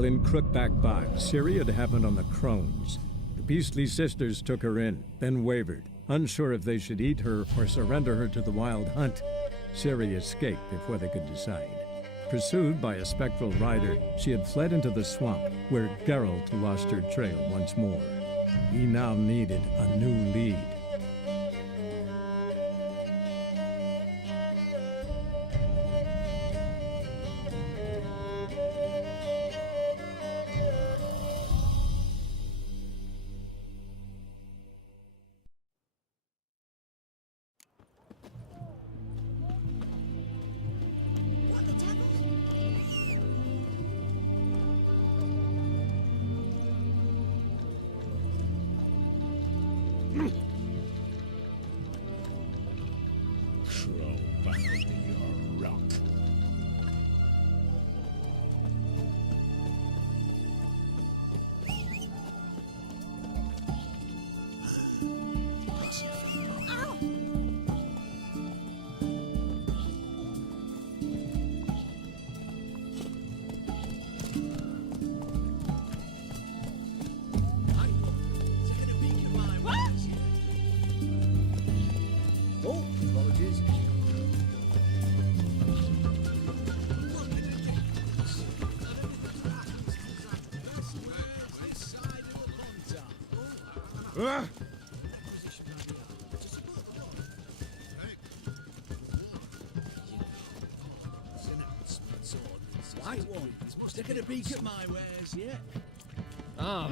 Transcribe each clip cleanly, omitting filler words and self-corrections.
While in Crookback Bog, Ciri had happened on the Crones. The beastly sisters took her in, then wavered, unsure if they should eat her or surrender her to the Wild Hunt. Ciri escaped before they could decide. Pursued by a spectral rider, she had fled into the swamp, where Geralt lost her trail once more. He now needed a new lead. Crawl back under your rock. Oh, apologies. White one. Taking a peek at my wares, yeah? Ah.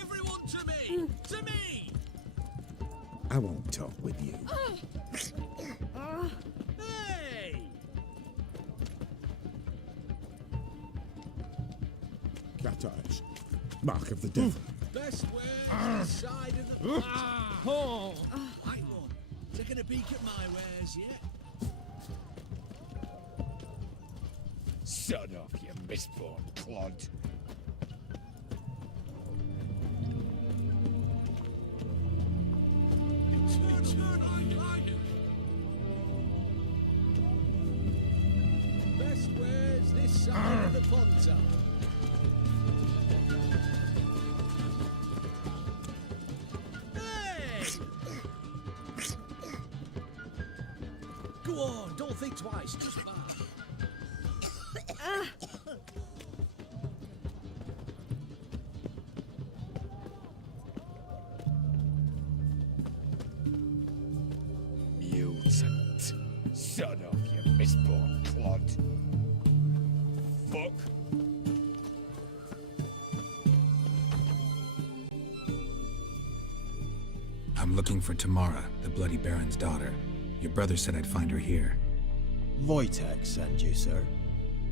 Everyone to me! To me! I won't talk with you. Hey! Cat eyes. Mark of the devil. Best wares this side of the... Oh. White one. Taking a peek at my wares, yeah? Son off, you misborn clod. Best wares this side of the Ponta. Hey! Go on, don't think twice, just back. Mutant. Son off, you misborn clod. Fuck. I'm looking for Tamara, the Bloody Baron's daughter. Your brother said I'd find her here. Wojtek sent you, sir.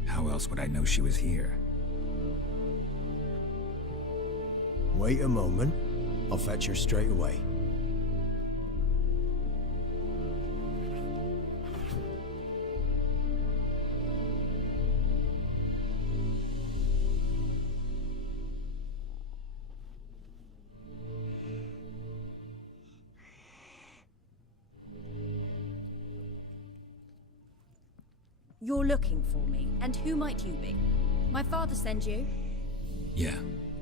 How else would I know she was here? Wait a moment. I'll fetch her straight away. You're looking for me, and who might you be? My father sent you? Yeah,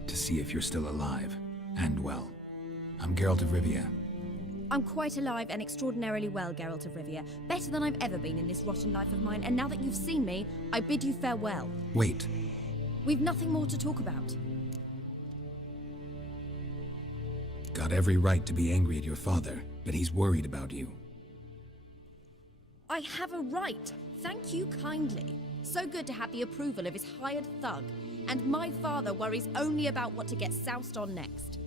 to see if you're still alive. And well. I'm Geralt of Rivia. I'm quite alive and extraordinarily well, Geralt of Rivia. Better than I've ever been in this rotten life of mine, and now that you've seen me, I bid you farewell. Wait. We've nothing more to talk about. Got every right to be angry at your father, but he's worried about you. I have a right. Thank you kindly. So good to have the approval of his hired thug. And my father worries only about what to get soused on next.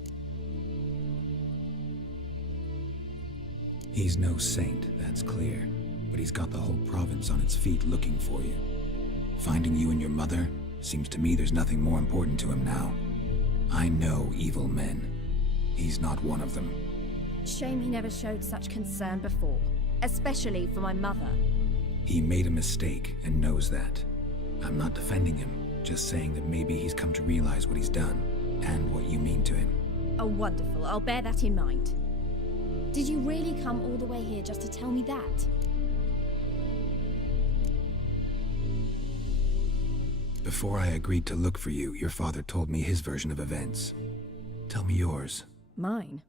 He's no saint, that's clear. But he's got the whole province on its feet looking for you. Finding you and your mother? Seems to me there's nothing more important to him now. I know evil men. He's not one of them. Shame he never showed such concern before. Especially for my mother. He made a mistake and knows that. I'm not defending him, just saying that maybe he's come to realize what he's done, and what you mean to him. Oh, wonderful. I'll bear that in mind. Did you really come all the way here just to tell me that? Before I agreed to look for you, your father told me his version of events. Tell me yours. Mine?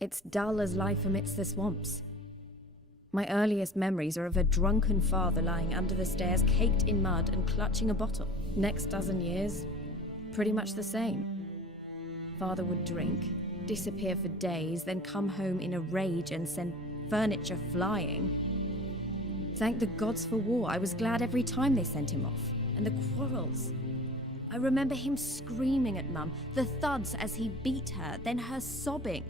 It's dull as life amidst the swamps. My earliest memories are of a drunken father lying under the stairs, caked in mud and clutching a bottle. Next dozen years, pretty much the same. Father would drink, disappear for days, then come home in a rage and send furniture flying. Thank the gods for war. I was glad every time they sent him off. And the quarrels. I remember him screaming at Mum, the thuds as he beat her, then her sobbing.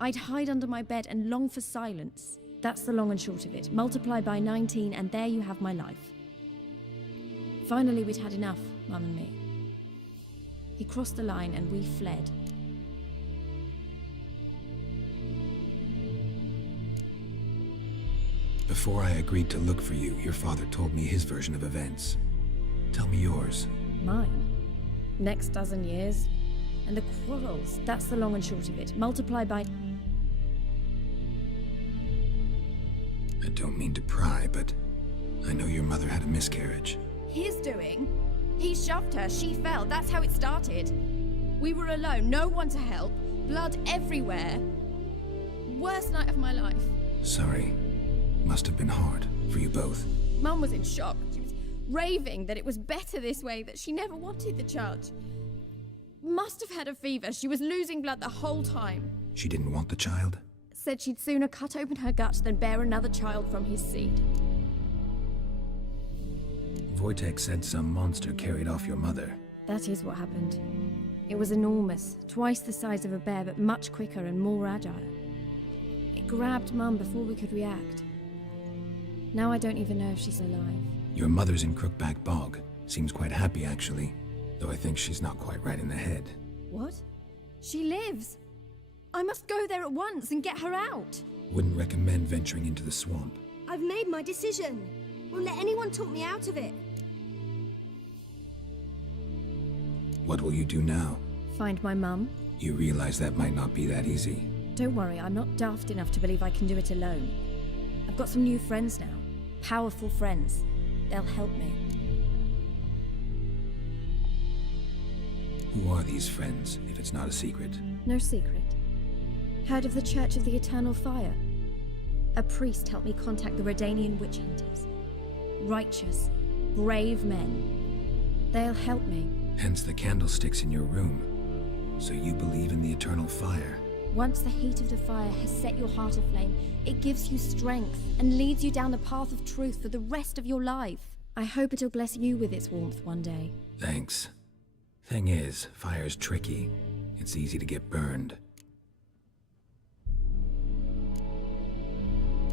I'd hide under my bed and long for silence. That's the long and short of it. Multiply by 19 and there you have my life. Finally, we'd had enough, Mum and me. He crossed the line and we fled. Before I agreed to look for you, your father told me his version of events. Tell me yours. Mine? Next dozen years. And the quarrels. That's the long and short of it. Multiply by... I don't mean to pry, but I know your mother had a miscarriage. His doing? He shoved her, she fell, that's how it started. We were alone, no one to help, blood everywhere. Worst night of my life. Sorry. Must have been hard for you both. Mum was in shock. She was raving that it was better this way, that she never wanted the child. Must have had a fever. She was losing blood the whole time. She didn't want the child? Said she'd sooner cut open her gut than bear another child from his seed. Wojtek said some monster carried off your mother. That is what happened. It was enormous, twice the size of a bear, but much quicker and more agile. It grabbed Mum before we could react. Now I don't even know if she's alive. Your mother's in Crookback Bog. Seems quite happy, actually. Though I think she's not quite right in the head. What? She lives! I must go there at once and get her out! Wouldn't recommend venturing into the swamp. I've made my decision. Won't let anyone talk me out of it. What will you do now? Find my mum. You realize that might not be that easy. Don't worry, I'm not daft enough to believe I can do it alone. I've got some new friends now. Powerful friends. They'll help me. Who are these friends, if it's not a secret? No secret. Heard of the Church of the Eternal Fire? A priest helped me contact the Redanian witch hunters. Righteous, brave men. They'll help me. Hence the candlesticks in your room. So you believe in the eternal fire? Once the heat of the fire has set your heart aflame, it gives you strength and leads you down the path of truth for the rest of your life. I hope it'll bless you with its warmth one day. Thanks. Thing is, fire's tricky. It's easy to get burned.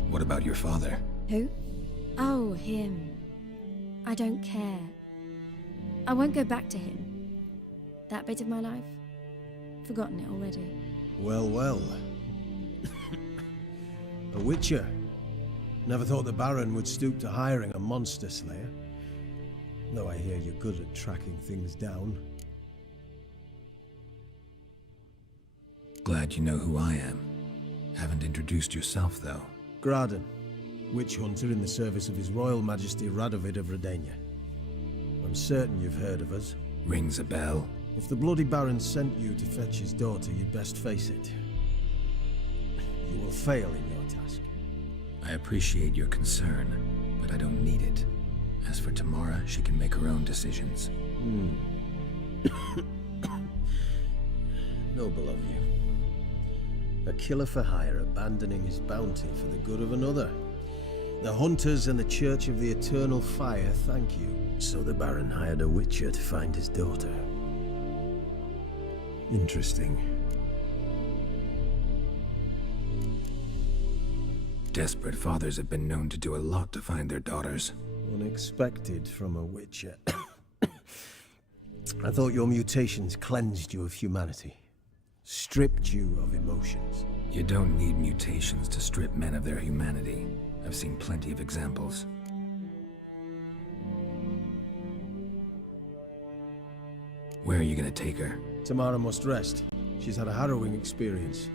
What about your father? Who? Oh, him. I don't care. I won't go back to him. That bit of my life? Forgotten it already. Well, well. A witcher. Never thought the Baron would stoop to hiring a monster slayer. Though I hear you're good at tracking things down. Glad you know who I am. Haven't introduced yourself, though. Graden, witch hunter in the service of His Royal Majesty Radovid of Redania. I'm certain you've heard of us. Rings a bell. If the Bloody Baron sent you to fetch his daughter, you'd best face it. You will fail in your task. I appreciate your concern, but I don't need it. As for Tamara, she can make her own decisions. Noble of you. A killer for hire abandoning his bounty for the good of another. The hunters and the Church of the Eternal Fire thank you. So the Baron hired a witcher to find his daughter. Interesting. Desperate fathers have been known to do a lot to find their daughters. Unexpected from a witcher. I thought your mutations cleansed you of humanity. Stripped you of emotions. You don't need mutations to strip men of their humanity. I've seen plenty of examples. Where are you gonna take her? Tamara must rest. She's had a harrowing experience.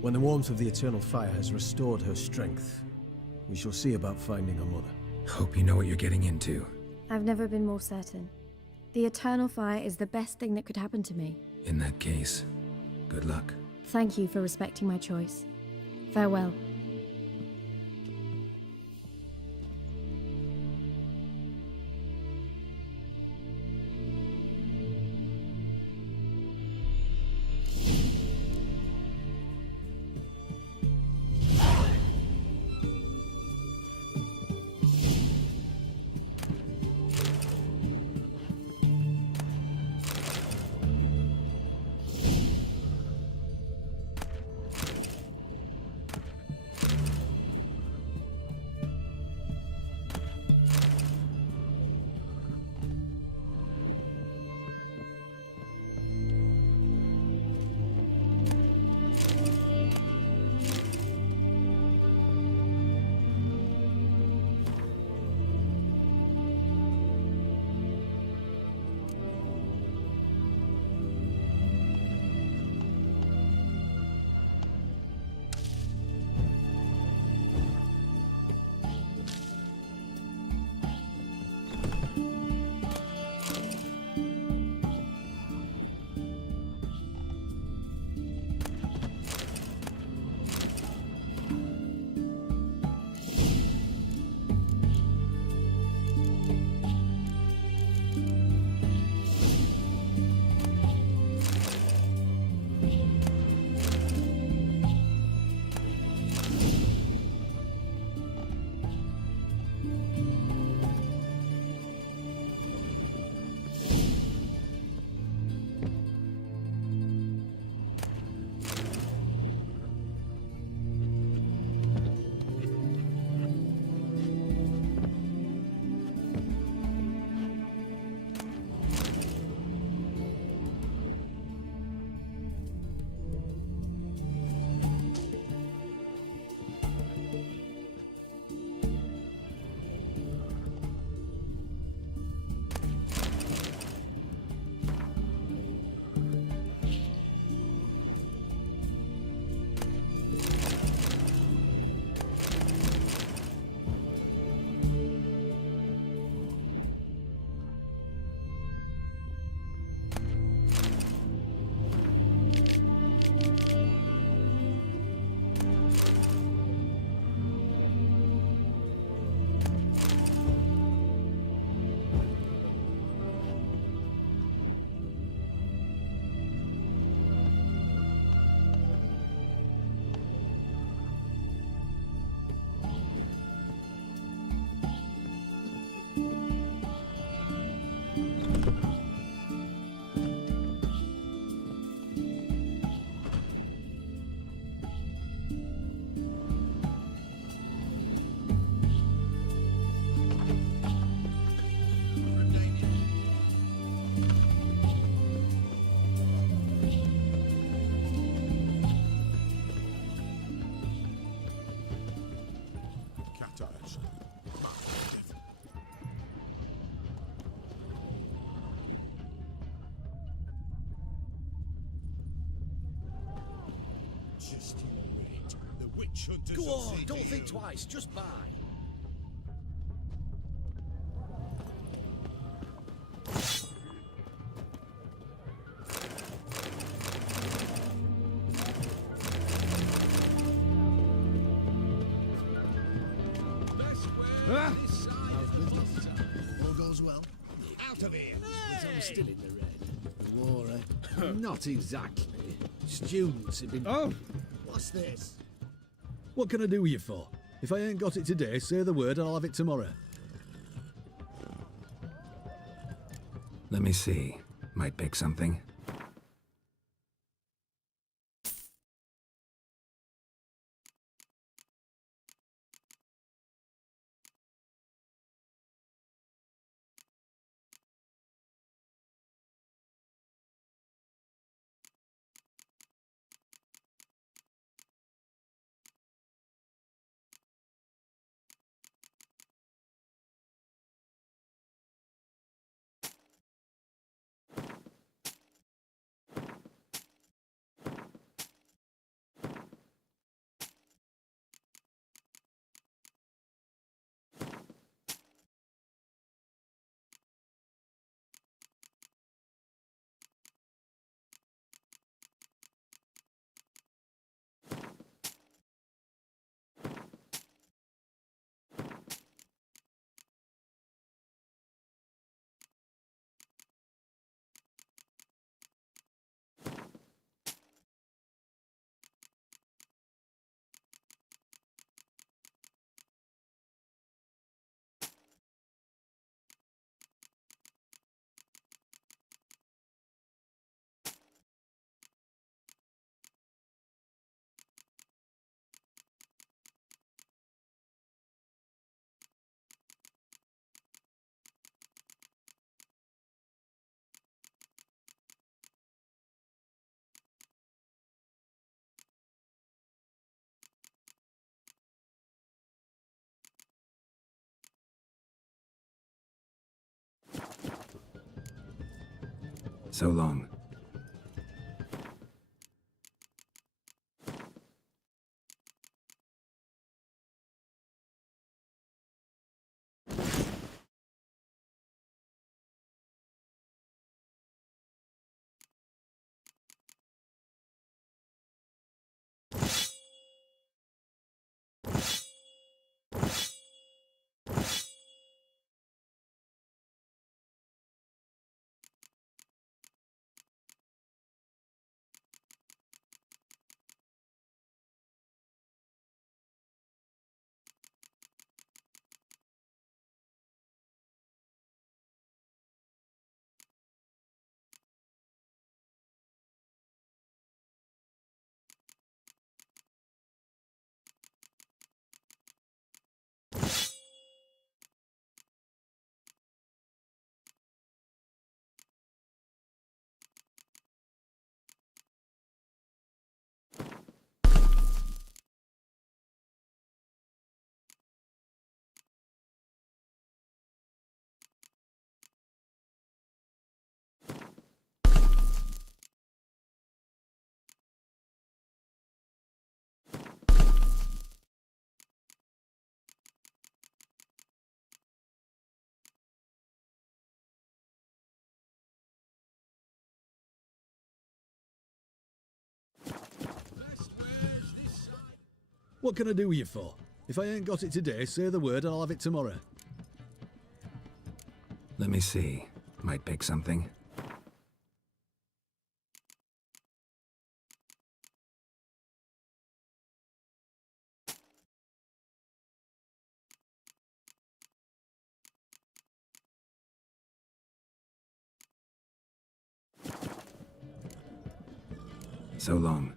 When the warmth of the eternal fire has restored her strength, we shall see about finding her mother. Hope you know what you're getting into. I've never been more certain. The eternal fire is the best thing that could happen to me. In that case, good luck. Thank you for respecting my choice. Farewell. Just you wait. The witch hunters Go will on, see don't to think you. twice, just buy. All goes well. Out of here! I'm still in the red. The war, eh? Not exactly. Students have been... Oh, What's this? what can I do with you for? If I ain't got it today, say the word and I'll have it tomorrow. Let me see. Might pick something. So long. What can I do you for? If I ain't got it today, say the word and I'll have it tomorrow. Let me see. Might pick something. So long.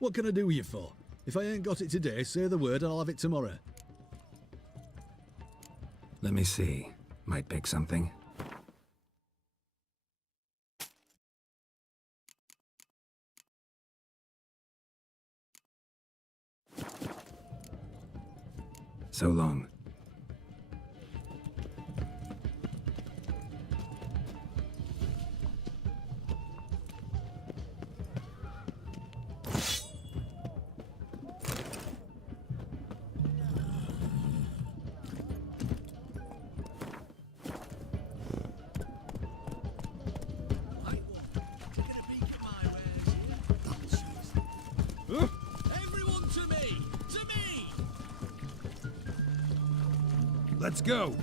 What can I do you for? If I ain't got it today, say the word and I'll have it tomorrow. Let me see. Might pick something. So long. Everyone to me! To me! Let's go!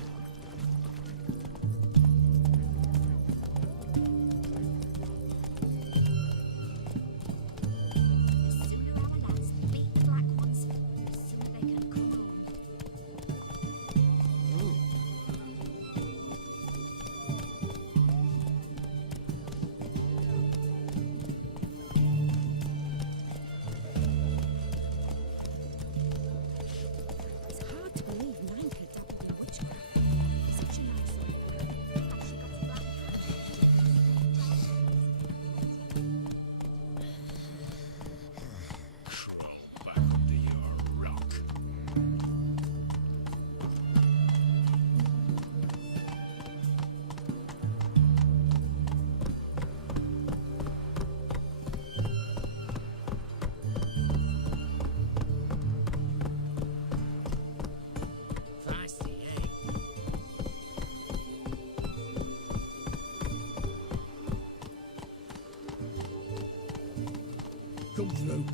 Come through.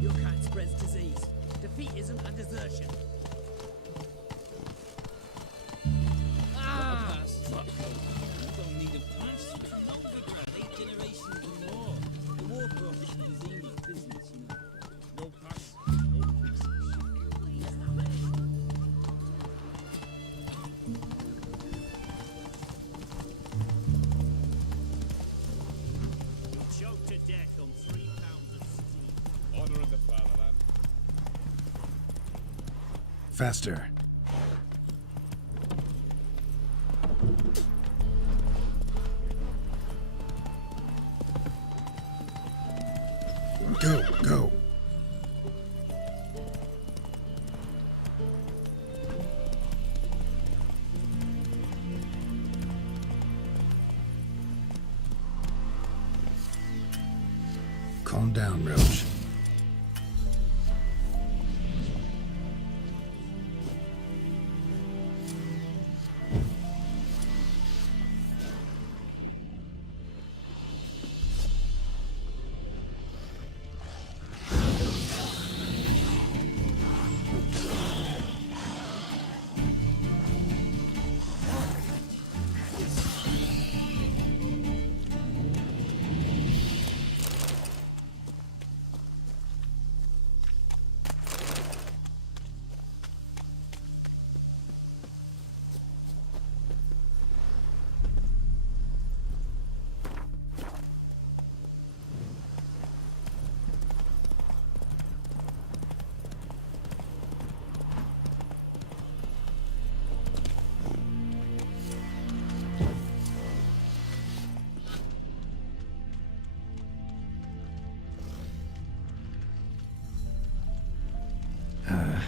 Your kind spreads disease. Defeat isn't a desertion. Don't need a pass. Not for 8 generations or more. The war profit is Eva's business, you know. No pass, no pass. Choked to death on 3 pounds of steam. Honor in the fatherland. Faster. Go, go. Calm down, Roach.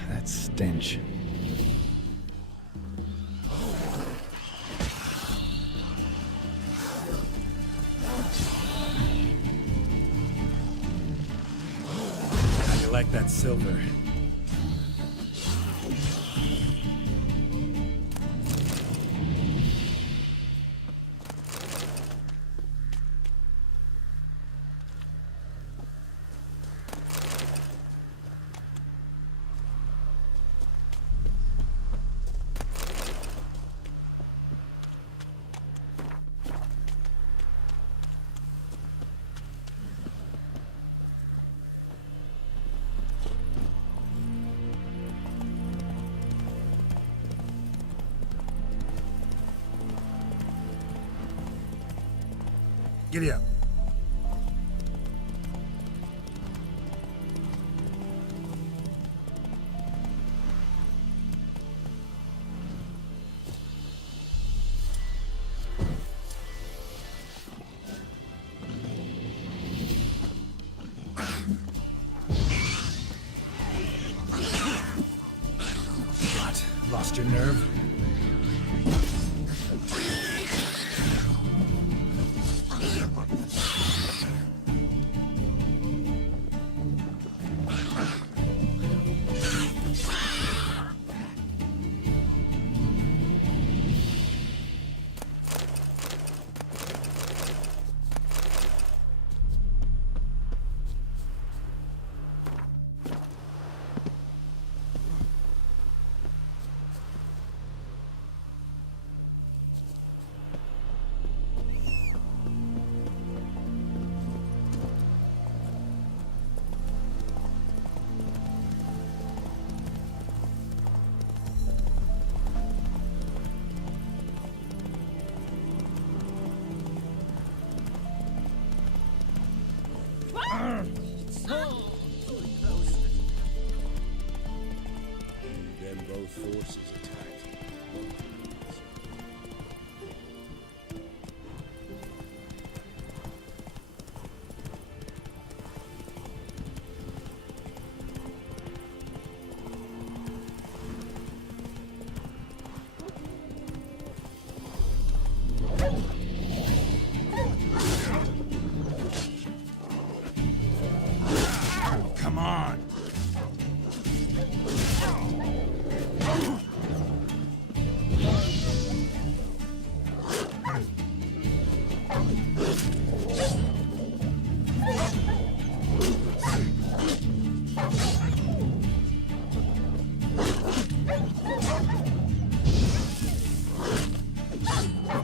That stench. How do you like that silver? Giddy up. What? Lost your nerve? Then both forces attacked. Come on!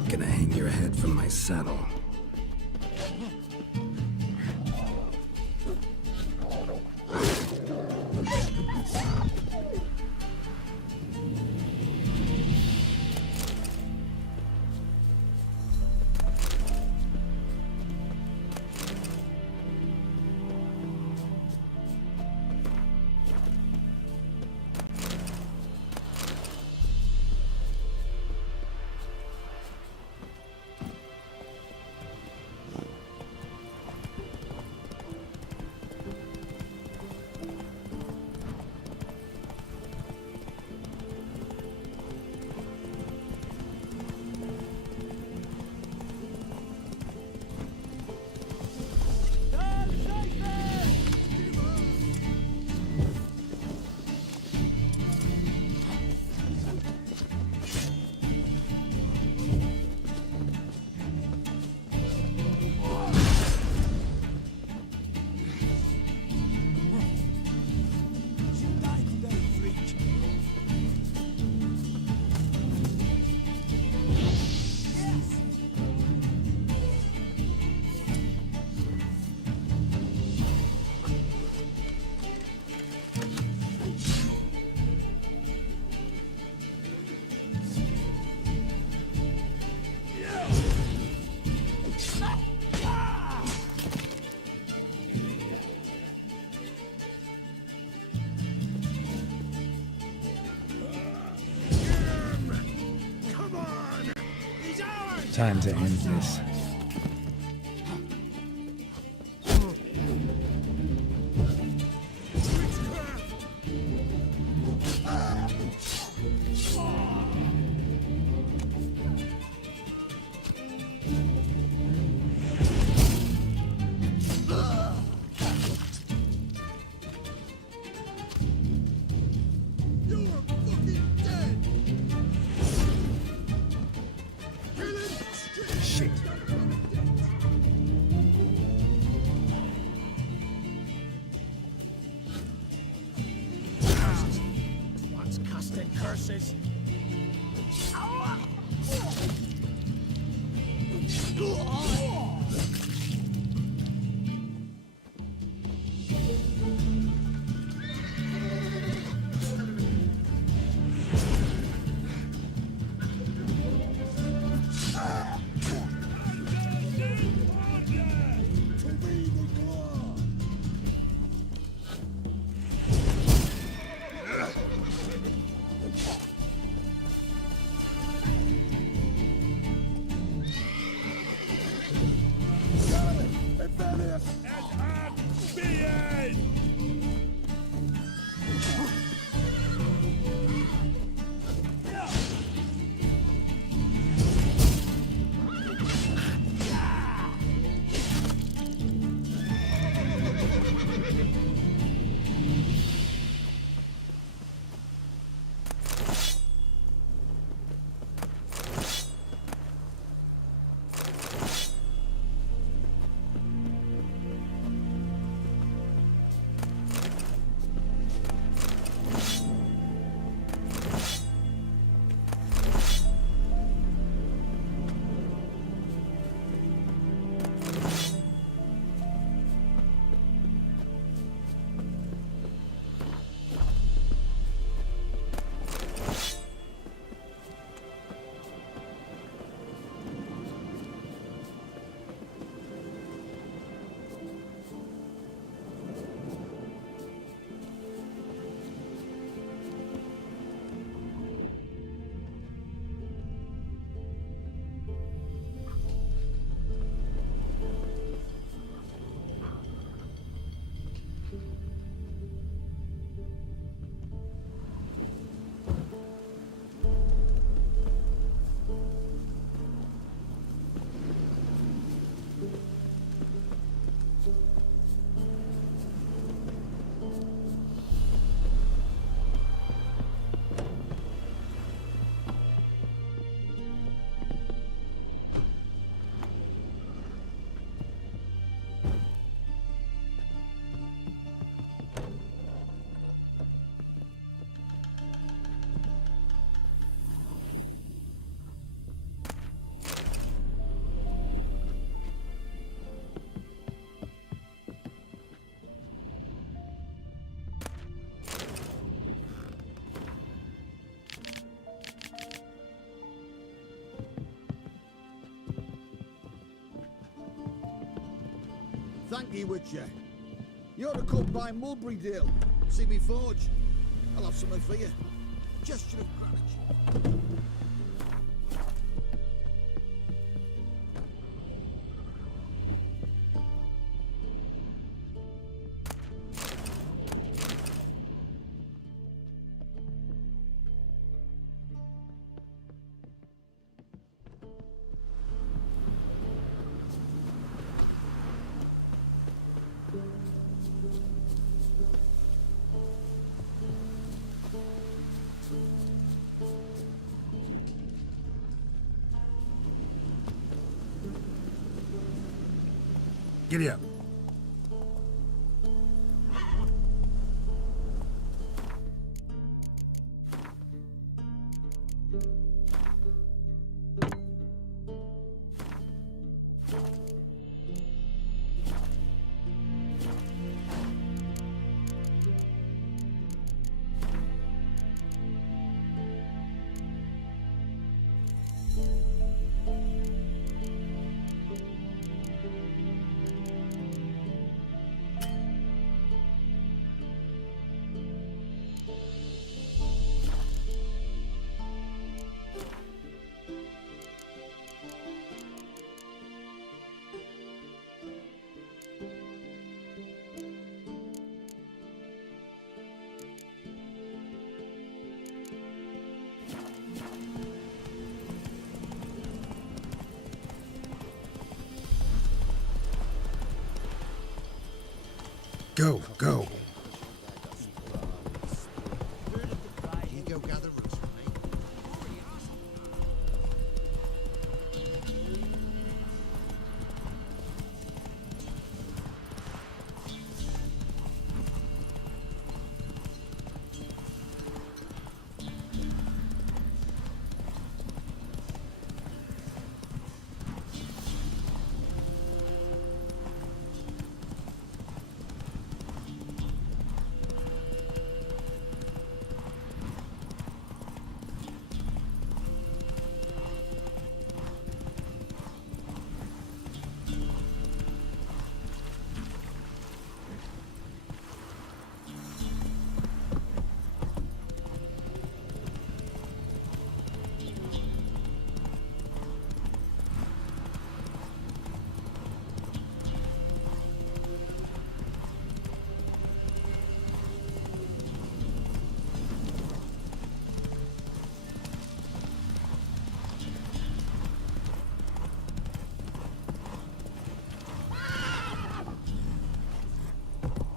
Gonna hang your head from my saddle. Time to end this. What's casting curses? Thank you, Witcher. You ought to come by Mulberrydale, see me forge. I'll have something for you. Gesture of gratitude. Giddy up. Go, go. You go gather roots for me.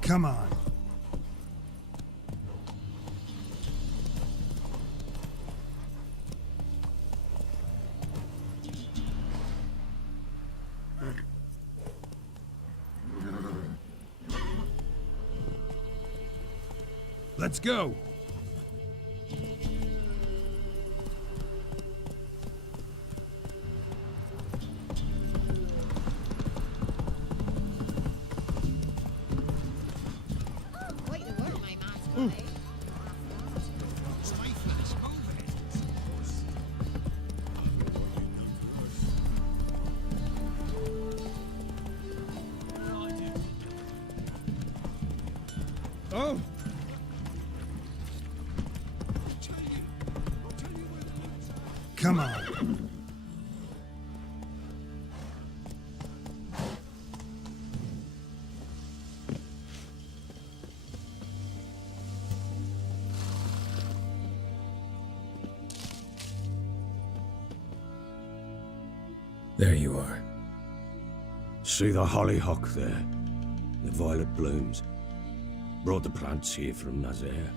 Come on. Let's go. Wait the word, my man. Stay fast, move it. Oh! Come on. There you are. See the hollyhock there? The violet blooms. Brought the plants here from Nazaire.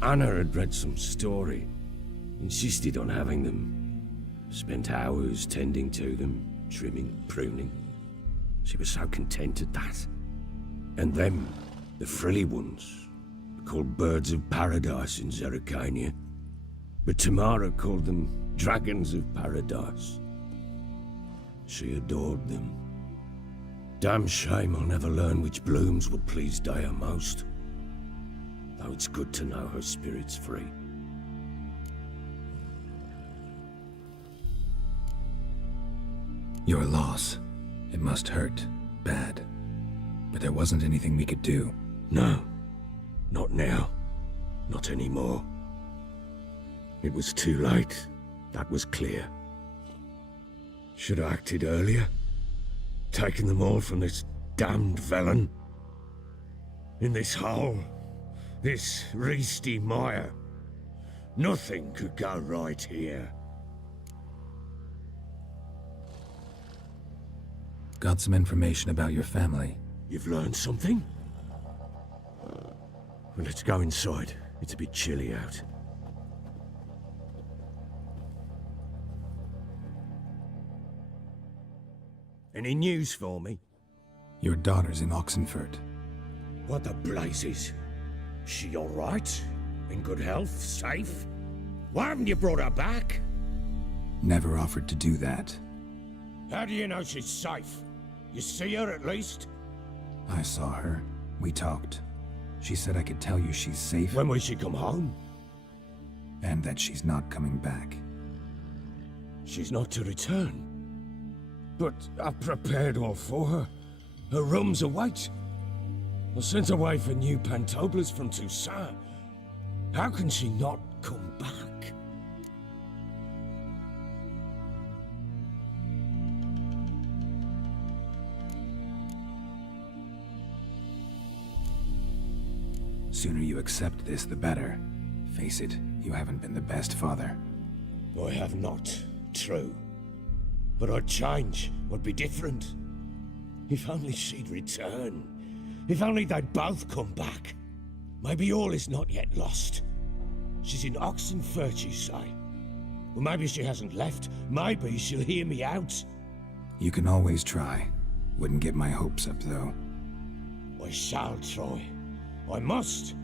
Anna had read some story. Insisted on having them. Spent hours tending to them, trimming, pruning. She was so content at that. And them, the frilly ones, called birds of paradise in Zerrikania. But Tamara called them dragons of paradise. She adored them. Damn shame I'll never learn which blooms would please Daya most. Though it's good to know her spirit's free. Your loss. It must hurt. Bad. But there wasn't anything we could do. No. Not now. Not anymore. It was too late. That was clear. Should have acted earlier. Taken them all from this damned Velen. In this hole. This reesty mire. Nothing could go right here. Got some information about your family. You've learned something? Well, let's go inside. It's a bit chilly out. Any news for me? Your daughter's in Oxenfurt. What the blazes? She all right? In good health? Safe? Why haven't you brought her back? Never offered to do that. How do you know she's safe? You see her at least? I saw her. We talked. She said I could tell you she's safe. When will she come home? And that she's not coming back. She's not to return. But I've prepared all for her. Her rooms await. I sent away for new pantoblas from Toussaint. How can she not come back? Sooner you accept this, the better. Face it, you haven't been the best father. I have not, true. But I'd change, I'd be different. If only she'd return. If only they'd both come back. Maybe all is not yet lost. She's in Oxenfurt, you say? Well, maybe she hasn't left. Maybe she'll hear me out. You can always try. Wouldn't get my hopes up, though. I shall try. I must.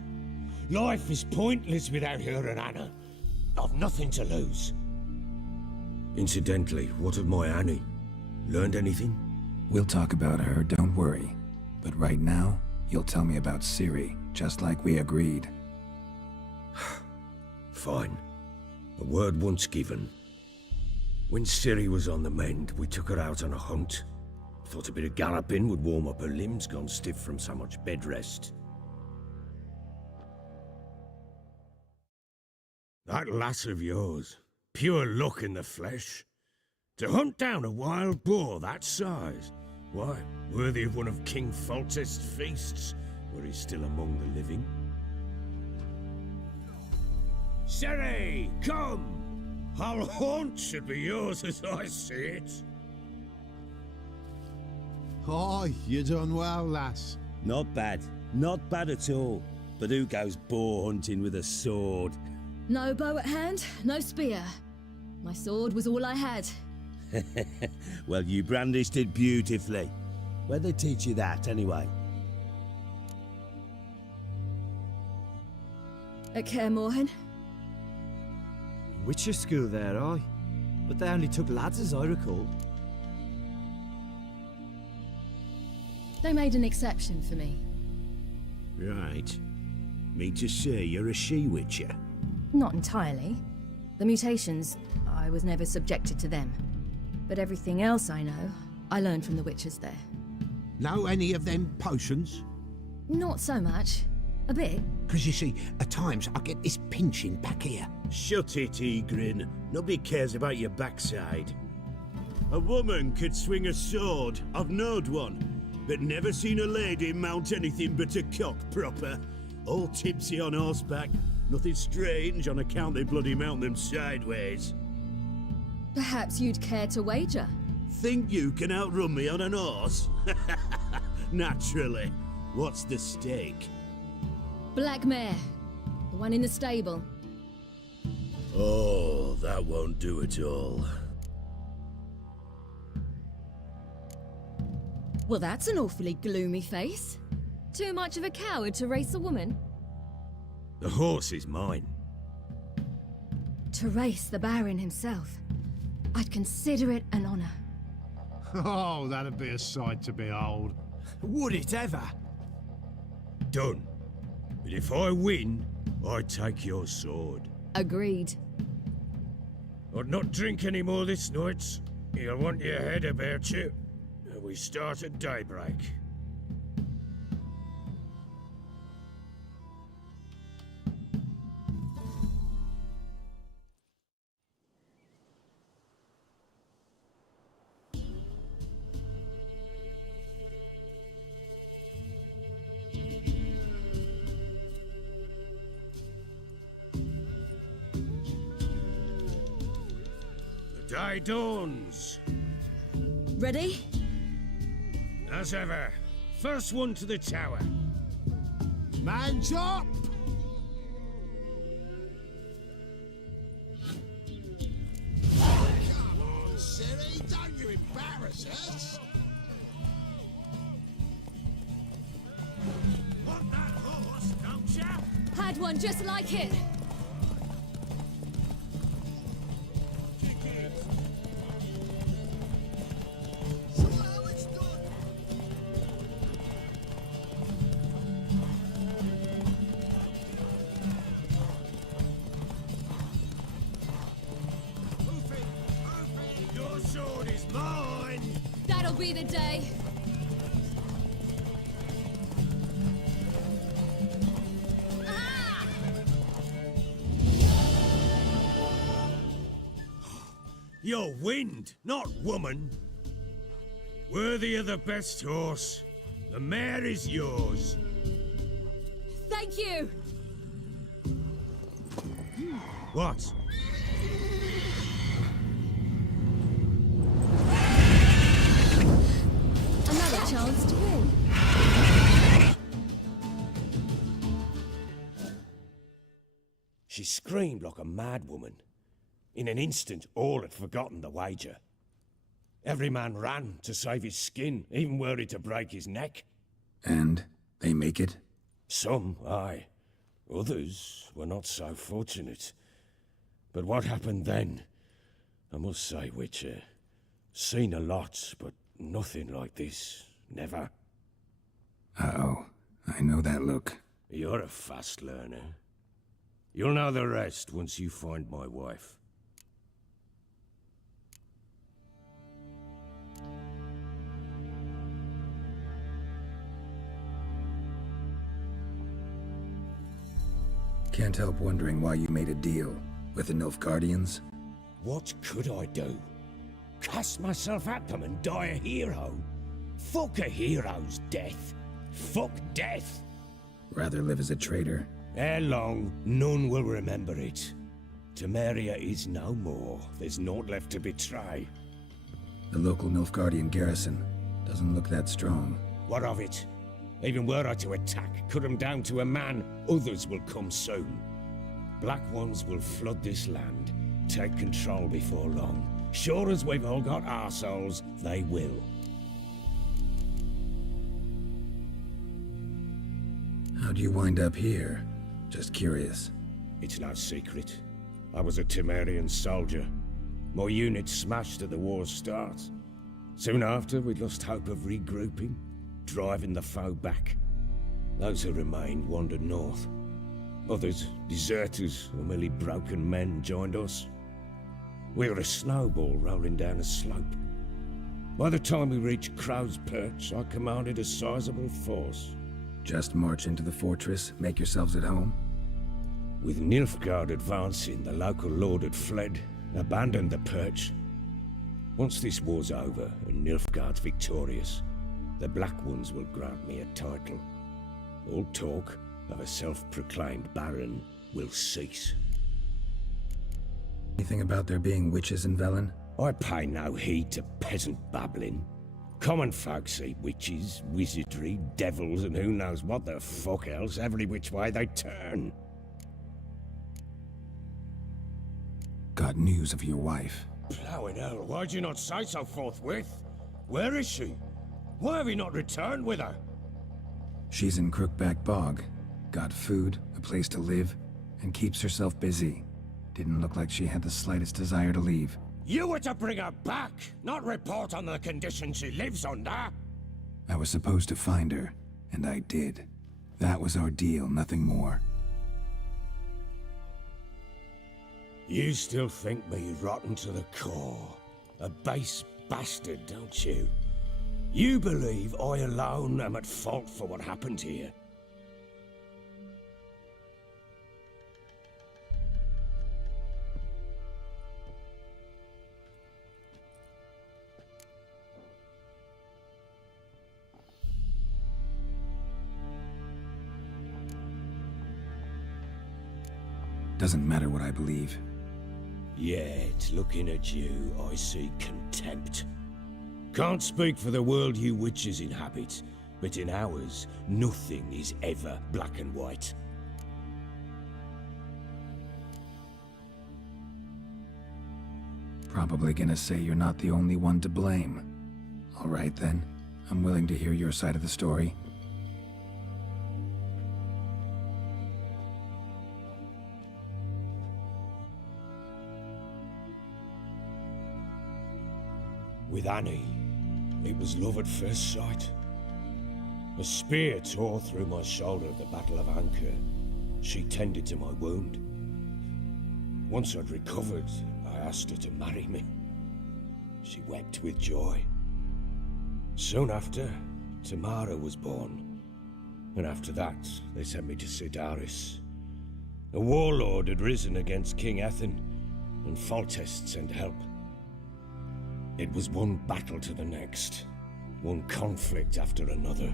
Life is pointless without her and Anna. I've nothing to lose. Incidentally, what of my Annie? Learned anything? We'll talk about her, don't worry. But right now, you'll tell me about Ciri, just like we agreed. Fine. A word once given. When Ciri was on the mend, we took her out on a hunt. Thought a bit of galloping would warm up her limbs gone stiff from so much bed rest. That lass of yours, pure luck in the flesh. To hunt down a wild boar that size, why, worthy of one of King Foltest's feasts, were he still among the living. Ciri, come! Our haunt should be yours as I see it. Oh, you done well, lass. Not bad. Not bad at all. But who goes boar hunting with a sword? No bow at hand, no spear. My sword was all I had. Well, you brandished it beautifully. Where'd they teach you that, anyway? At Kaer Morhen. Witcher school there, aye. But they only took lads, as I recall. They made an exception for me. Right. Mean to say you're a she-witcher? Not entirely. The mutations, I was never subjected to them. But everything else I know, I learned from the witches there. Know any of them potions? Not so much. A bit. Because you see, at times I get this pinching back here. Shut it, Egrin. Nobody cares about your backside. A woman could swing a sword. I've knowed one. But never seen a lady mount anything but a cock proper. All tipsy on horseback. Nothing strange on account they bloody mount them sideways. Perhaps you'd care to wager? Think you can outrun me on an horse? Naturally. What's the stake? Black mare. The one in the stable. Oh, that won't do at all. Well, that's an awfully gloomy face. Too much of a coward to race a woman? The horse is mine. To race the Baron himself. I'd consider it an honor. Oh, that'd be a sight to behold. Would it ever? Done. But if I win, I take your sword. Agreed. I'd not drink any more this night. You'll want your head about you. We start at daybreak. The day dawns. Ready? As ever, first one to the tower. Man's up! Come on, Ciri, don't you embarrass us! Want that horse, don't ya? Had one just like it. Your sword is mine! That'll be the day. You're wind, not woman. Worthy of the best horse. The mare is yours. Thank you. What? Another chance to win. screamed like a mad woman. In an instant, all had forgotten the wager. Every man ran to save his skin, even were he to break his neck. And they make it? Some, aye. Others were not so fortunate. But what happened then? I must say, Witcher, seen a lot, but nothing like this. Never. Uh-oh. I know that look. You're a fast learner. You'll know the rest once you find my wife. Can't help wondering why you made a deal with the Nilfgaardians. What could I do? Cast myself at them and die a hero? Fuck a hero's death. Fuck death. Rather live as a traitor. Ere long, none will remember it. Temeria is no more. There's naught left to betray. The local Nilfgaardian garrison doesn't look that strong. What of it? Even were I to attack, cut them down to a man, others will come soon. Black Ones will flood this land, take control before long. Sure as we've all got arseholes, they will. How'd you wind up here? Just curious. It's no secret. I was a Temerian soldier. My unit smashed at the war's start. Soon after, we'd lost hope of regrouping, driving the foe back. Those who remained wandered north. Others, deserters or merely broken men, joined us. We were a snowball rolling down a slope. By the time we reached Crow's Perch, I commanded a sizable force. Just march into the fortress, make yourselves at home? With Nilfgaard advancing, the local lord had fled, abandoned the perch. Once this war's over and Nilfgaard's victorious, the Black Ones will grant me a title. All talk of a self-proclaimed baron will cease. Anything about there being witches in Velen? I pay no heed to peasant babbling. Common folk see witches, wizardry, devils, and who knows what the fuck else every which way they turn. Got news of your wife. Plowing hell, why'd you not say so forthwith? Where is she? Why have you not returned with her? She's in Crookback Bog. Got food, a place to live, and keeps herself busy. Didn't look like she had the slightest desire to leave. You were to bring her back, not report on the conditions she lives under. I was supposed to find her, and I did. That was our deal, nothing more. You still think me rotten to the core. A base bastard, don't you? You believe I alone am at fault for what happened here. Doesn't matter what I believe. Yet, looking at you, I see contempt. Can't speak for the world you witches inhabit, but in ours, nothing is ever black and white. Probably gonna say you're not the only one to blame. All right then, I'm willing to hear your side of the story. With Annie, it was love at first sight. A spear tore through my shoulder at the Battle of Anchor. She tended to my wound. Once I'd recovered, I asked her to marry me. She wept with joy. Soon after, Tamara was born. And after that, they sent me to Sidaris. A warlord had risen against King Ethan, and Foltest sent help. It was one battle to the next, one conflict after another.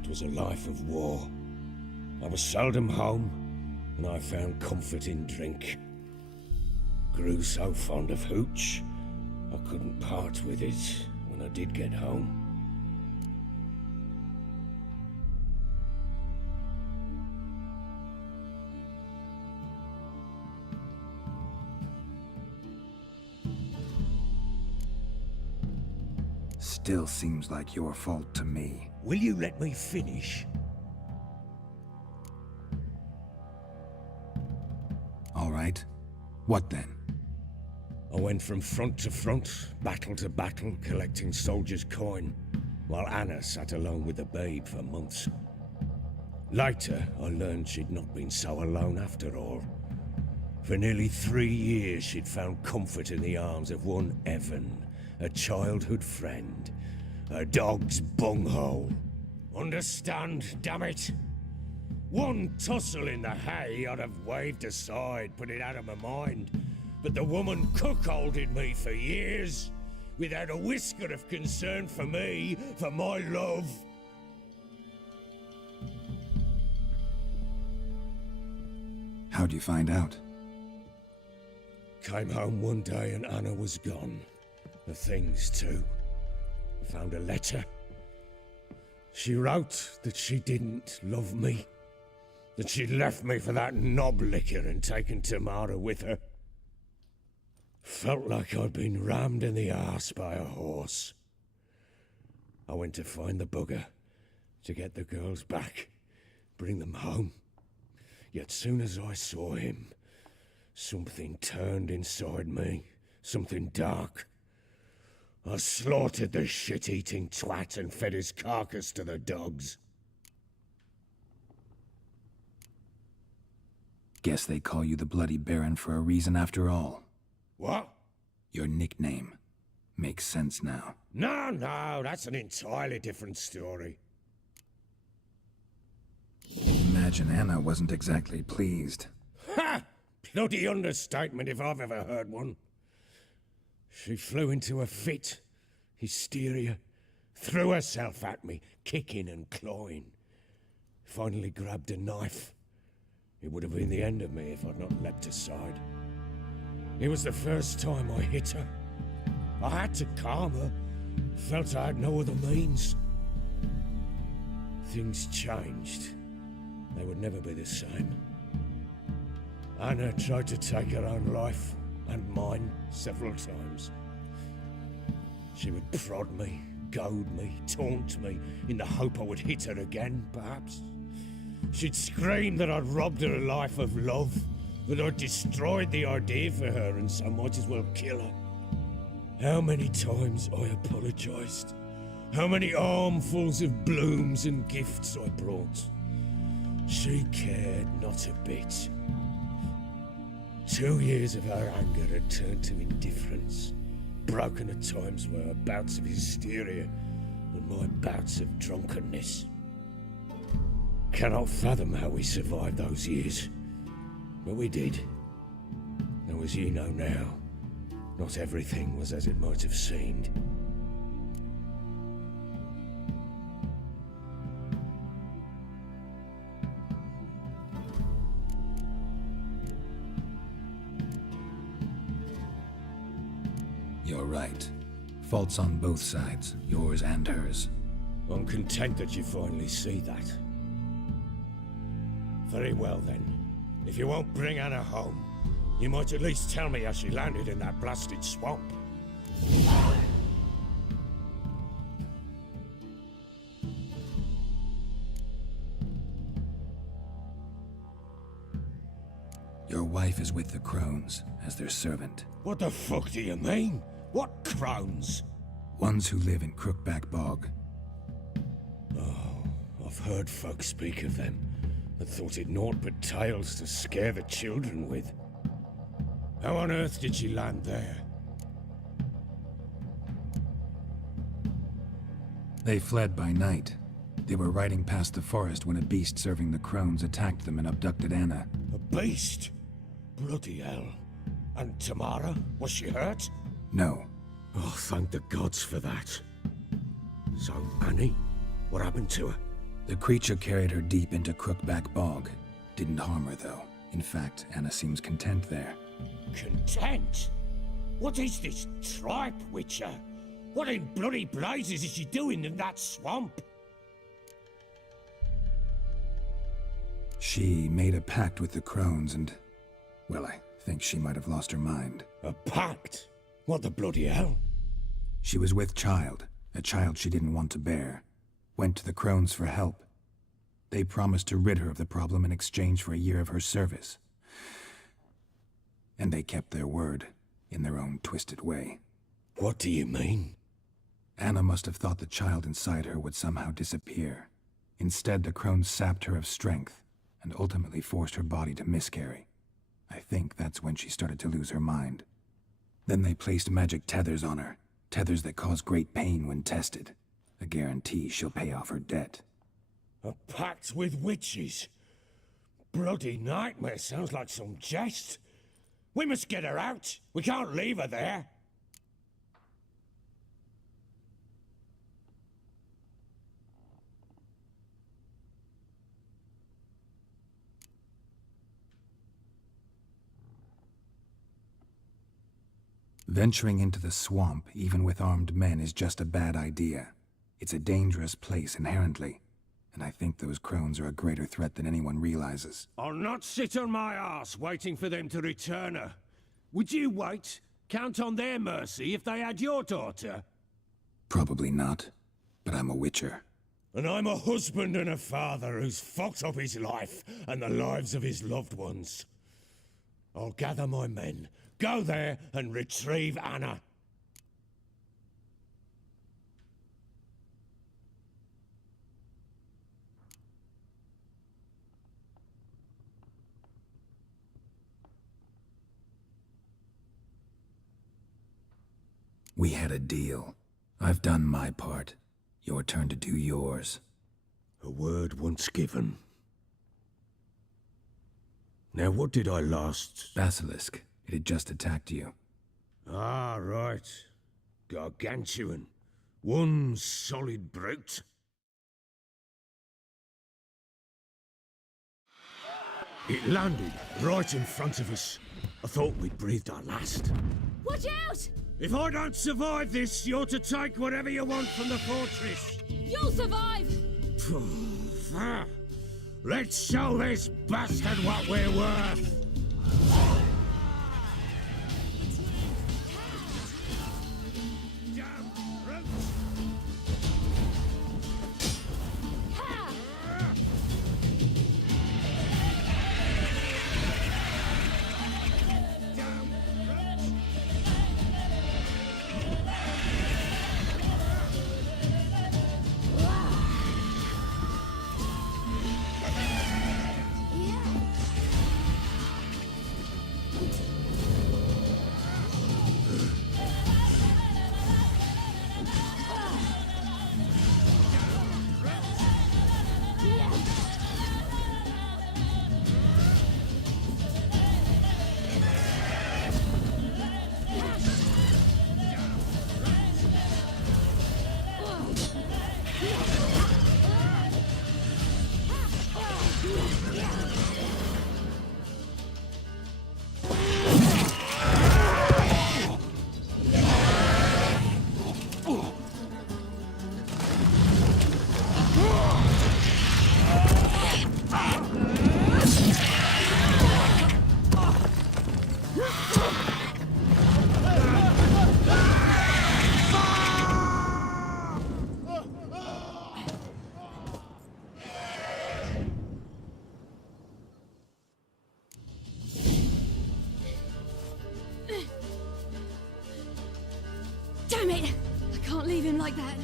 It was a life of war. I was seldom home, and I found comfort in drink. Grew so fond of hooch, I couldn't part with it when I did get home. Still seems like your fault to me. Will you let me finish? All right. What then? I went from front to front, battle to battle, collecting soldiers' coin, while Anna sat alone with the babe for months. Later, I learned she'd not been so alone after all. For nearly 3 years, she'd found comfort in the arms of one Evan, a childhood friend, a dog's bunghole. Understand, damn it? One tussle in the hay I'd have waved aside, put it out of my mind. But the woman cuckolded me for years, without a whisker of concern for me, for my love. How'd you find out? Came home one day and Anna was gone. The things too. Found a letter. She wrote that she didn't love me. That she'd left me for that knob licker and taken Tamara with her. Felt like I'd been rammed in the arse by a horse. I went to find the bugger, to get the girls back, bring them home. Yet soon as I saw him, something turned inside me, something dark. I slaughtered the shit-eating twat and fed his carcass to the dogs. Guess they call you the Bloody Baron for a reason after all. What? Your nickname. Makes sense now. No, that's an entirely different story. Imagine Anna wasn't exactly pleased. Ha! Bloody understatement if I've ever heard one. She flew into a fit, hysteria, threw herself at me, kicking and clawing. Finally grabbed a knife. It would have been the end of me if I'd not leapt aside. It was the first time I hit her. I had to calm her. Felt I had no other means. Things changed. They would never be the same. Anna tried to take her own life, and mine, several times. She would prod me, goad me, taunt me, in the hope I would hit her again, perhaps. She'd scream that I'd robbed her life of love, that I'd destroyed the idea for her, and so might as well kill her. How many times I apologized. How many armfuls of blooms and gifts I brought. She cared not a bit. 2 years of her anger had turned to indifference, broken at times by her bouts of hysteria and my bouts of drunkenness. Cannot fathom how we survived those years, but we did. Though as you know now, not everything was as it might have seemed. You're right. Faults on both sides, yours and hers. I'm content that you finally see that. Very well then. If you won't bring Anna home, you might at least tell me how she landed in that blasted swamp. Your wife is with the Crones, as their servant. What the fuck do you mean? What Crones? Ones who live in Crookback Bog. Oh, I've heard folk speak of them, and thought it naught but tales to scare the children with. How on earth did she land there? They fled by night. They were riding past the forest when a beast serving the Crones attacked them and abducted Anna. A beast? Bloody hell. And Tamara? Was she hurt? No. Oh, thank the gods for that. So, Annie? What happened to her? The creature carried her deep into Crookback Bog. Didn't harm her, though. In fact, Anna seems content there. Content? What is this tripe, Witcher? What in bloody blazes is she doing in that swamp? She made a pact with the Crones and... well, I think she might have lost her mind. A pact? What the bloody hell? She was with child, a child she didn't want to bear, went to the crones for help. They promised to rid her of the problem in exchange for a year of her service. And they kept their word, in their own twisted way. What do you mean? Anna must have thought the child inside her would somehow disappear. Instead, the crones sapped her of strength, and ultimately forced her body to miscarry. I think that's when she started to lose her mind. Then they placed magic tethers on her, tethers that cause great pain when tested. A guarantee she'll pay off her debt. A pact with witches? Bloody nightmare, sounds like some jest. We must get her out. We can't leave her there. Venturing into the swamp, even with armed men, is just a bad idea. It's a dangerous place inherently, and I think those crones are a greater threat than anyone realizes. I'll not sit on my arse waiting for them to return her. Would you wait? Count on their mercy if they had your daughter? Probably not, but I'm a witcher. And I'm a husband and a father who's fucked up his life and the lives of his loved ones. I'll gather my men, go there and retrieve Anna. We had a deal. I've done my part. Your turn to do yours. A word once given. Now what did I last... Basilisk. It had just attacked you. Ah, right. Gargantuan. One solid brute. It landed right in front of us. I thought we'd breathed our last. Watch out! If I don't survive this, you're to take whatever you want from the fortress. You'll survive! Let's show this bastard what we're worth. Damn it! I can't leave him like that.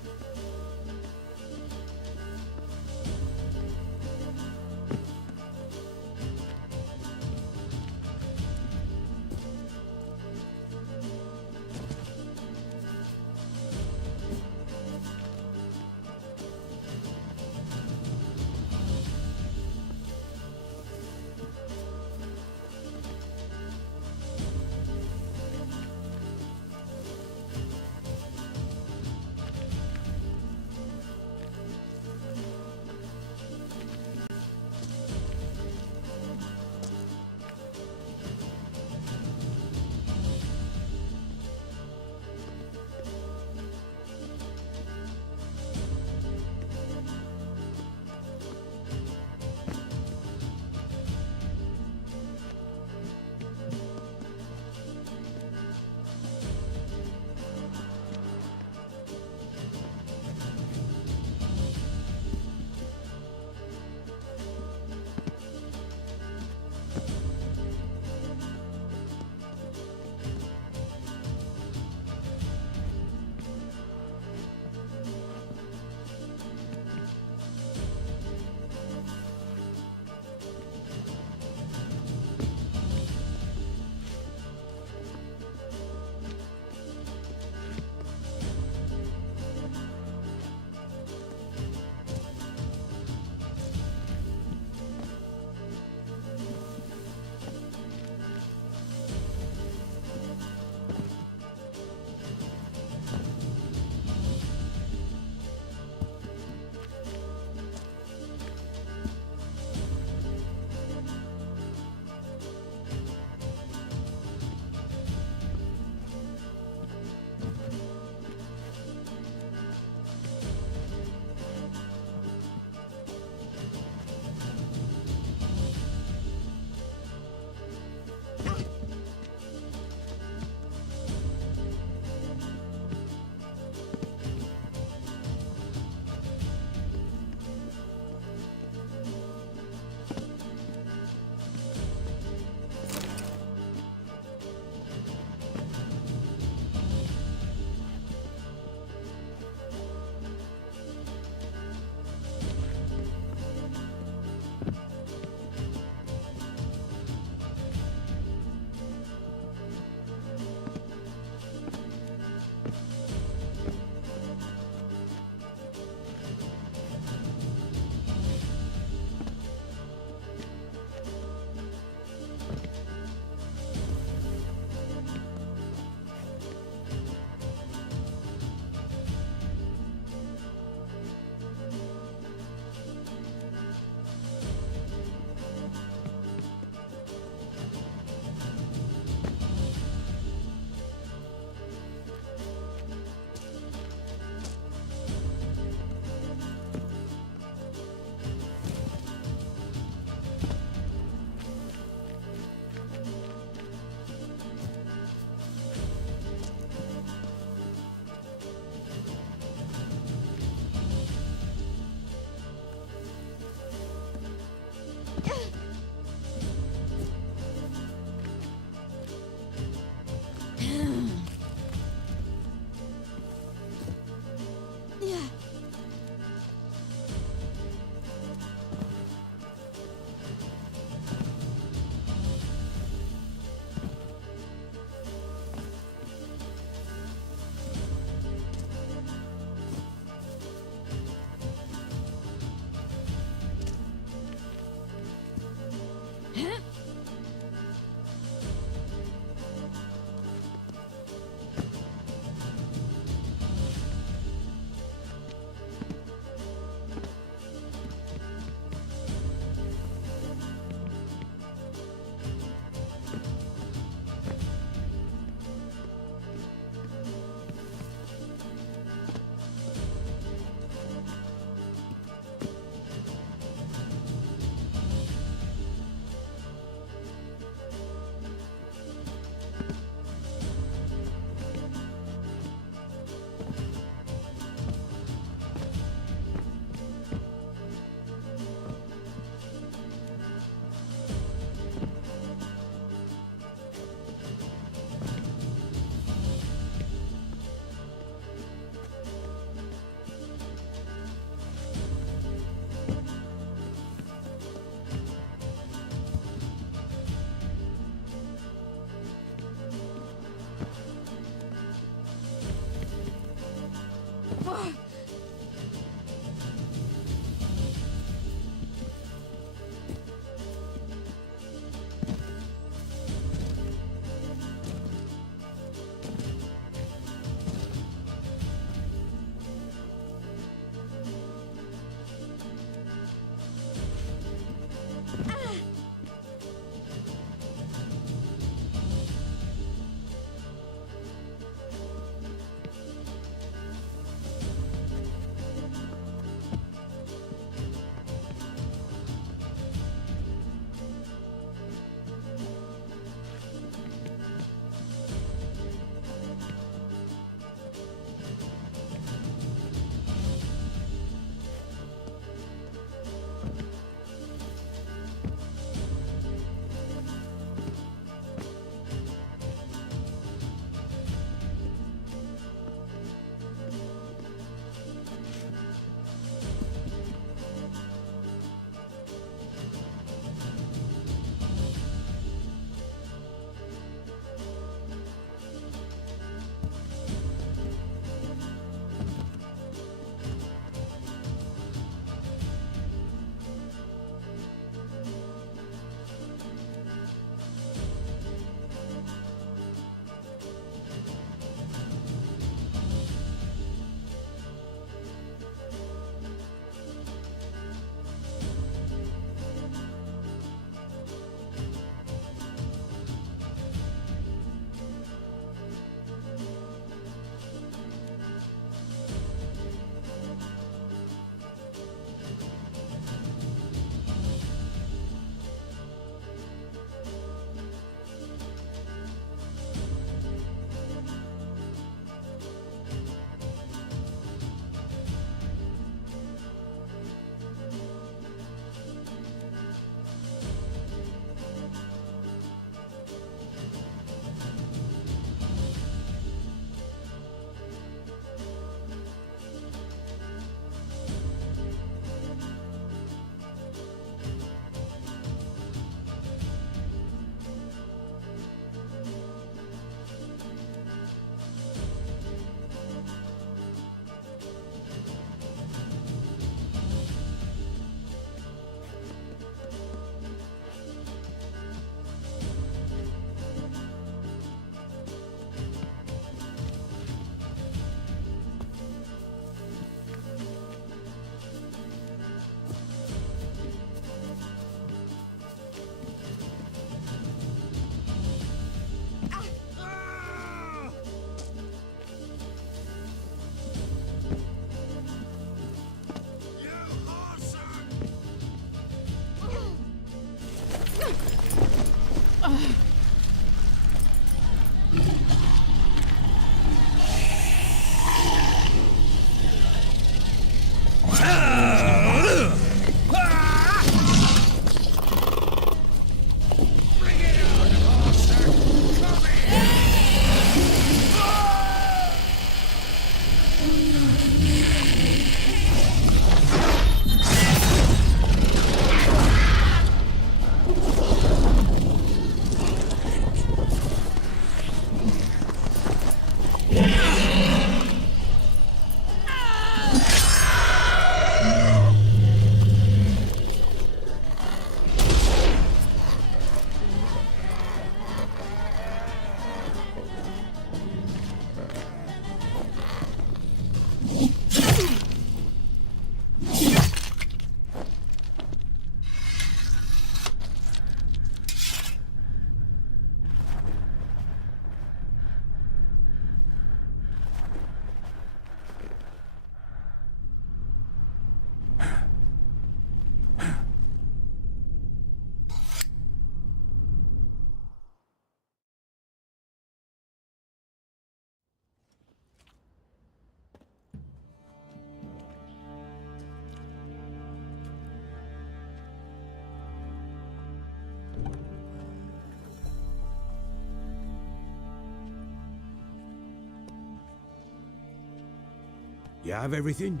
You have everything?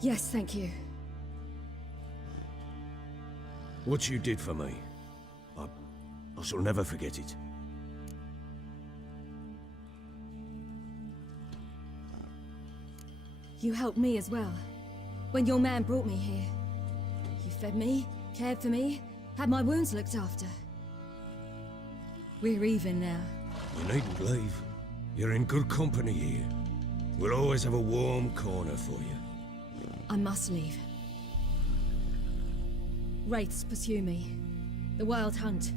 Yes, thank you. What you did for me, I shall never forget it. You helped me as well. When your man brought me here. You fed me, cared for me, had my wounds looked after. We're even now. You needn't leave. You're in good company here. We'll always have a warm corner for you. I must leave. Wraiths pursue me. The Wild Hunt.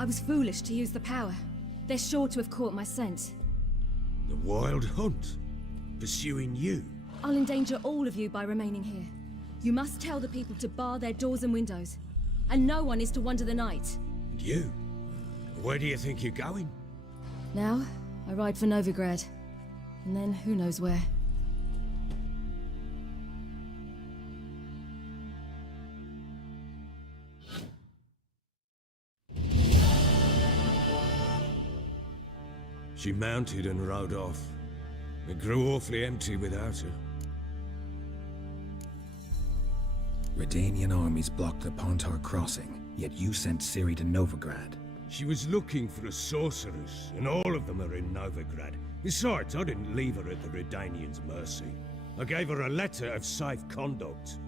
I was foolish to use the power. They're sure to have caught my scent. The Wild Hunt? Pursuing you? I'll endanger all of you by remaining here. You must tell the people to bar their doors and windows. And no one is to wander the night. And you? Where do you think you're going? Now, I ride for Novigrad. And then who knows where. She mounted and rode off. It grew awfully empty without her. Redanian armies blocked the Pontar crossing, yet you sent Ciri to Novigrad. She was looking for a sorceress, and all of them are in Novigrad. Besides, I didn't leave her at the Redanians' mercy. I gave her a letter of safe conduct.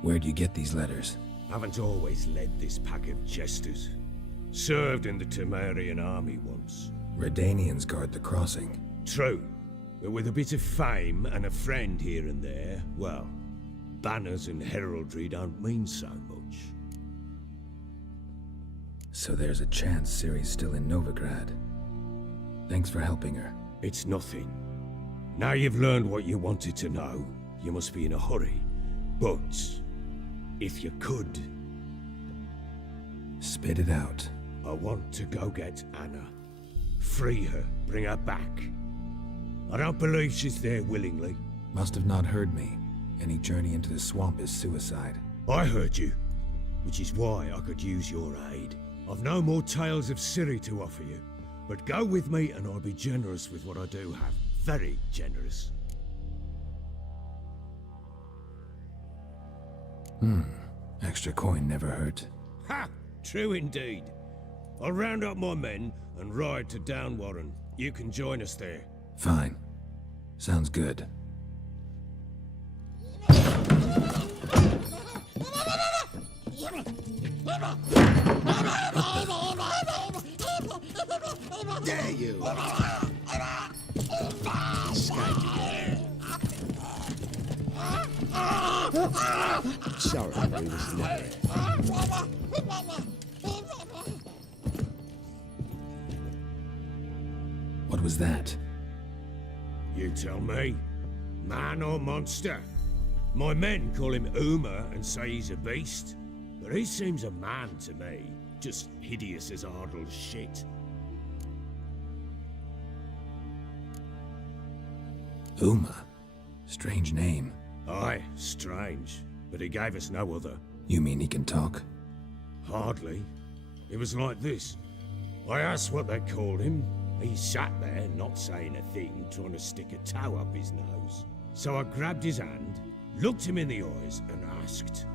Where'd you get these letters? Haven't always led this pack of jesters. Served in the Temerian army once. Redanians guard the crossing. True, but with a bit of fame and a friend here and there, well, banners and heraldry don't mean so much. So there's a chance Ciri's still in Novigrad. Thanks for helping her. It's nothing. Now you've learned what you wanted to know, you must be in a hurry. But if you could... Spit it out. I want to go get Anna. Free her, bring her back. I don't believe she's there willingly. Must have not heard me. Any journey into the swamp is suicide. I heard you, which is why I could use your aid. I've no more tales of Ciri to offer you, but go with me and I'll be generous with what I do have. Very generous. Extra coin never hurt. Ha! True indeed. I'll round up my men and ride to Downwarren. You can join us there. Fine. Sounds good. Dare you! Sorry, we was never. What was that? You tell me. Man or monster? My men call him Uma and say he's a beast, but he seems a man to me. Just hideous as Ardle's shit. Uma? Strange name. Aye, strange. But he gave us no other. You mean he can talk? Hardly. It was like this. I asked what they called him. He sat there, not saying a thing, trying to stick a toe up his nose. So I grabbed his hand, looked him in the eyes, and asked,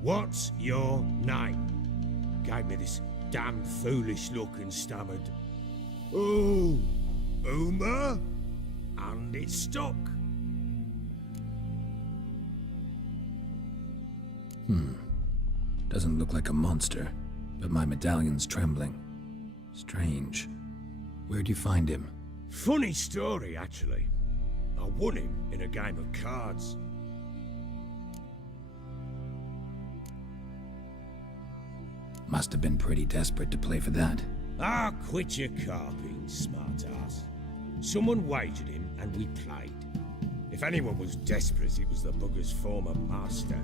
"What's your name?" Gave me this damned foolish look and stammered, "Oh, Uma?" And it stuck. Doesn't look like a monster, but my medallion's trembling. Strange. Where'd you find him? Funny story, actually. I won him in a game of cards. Must have been pretty desperate to play for that. Ah, quit your carping, smartass. Someone wagered him, and we played. If anyone was desperate, it was the bugger's former master.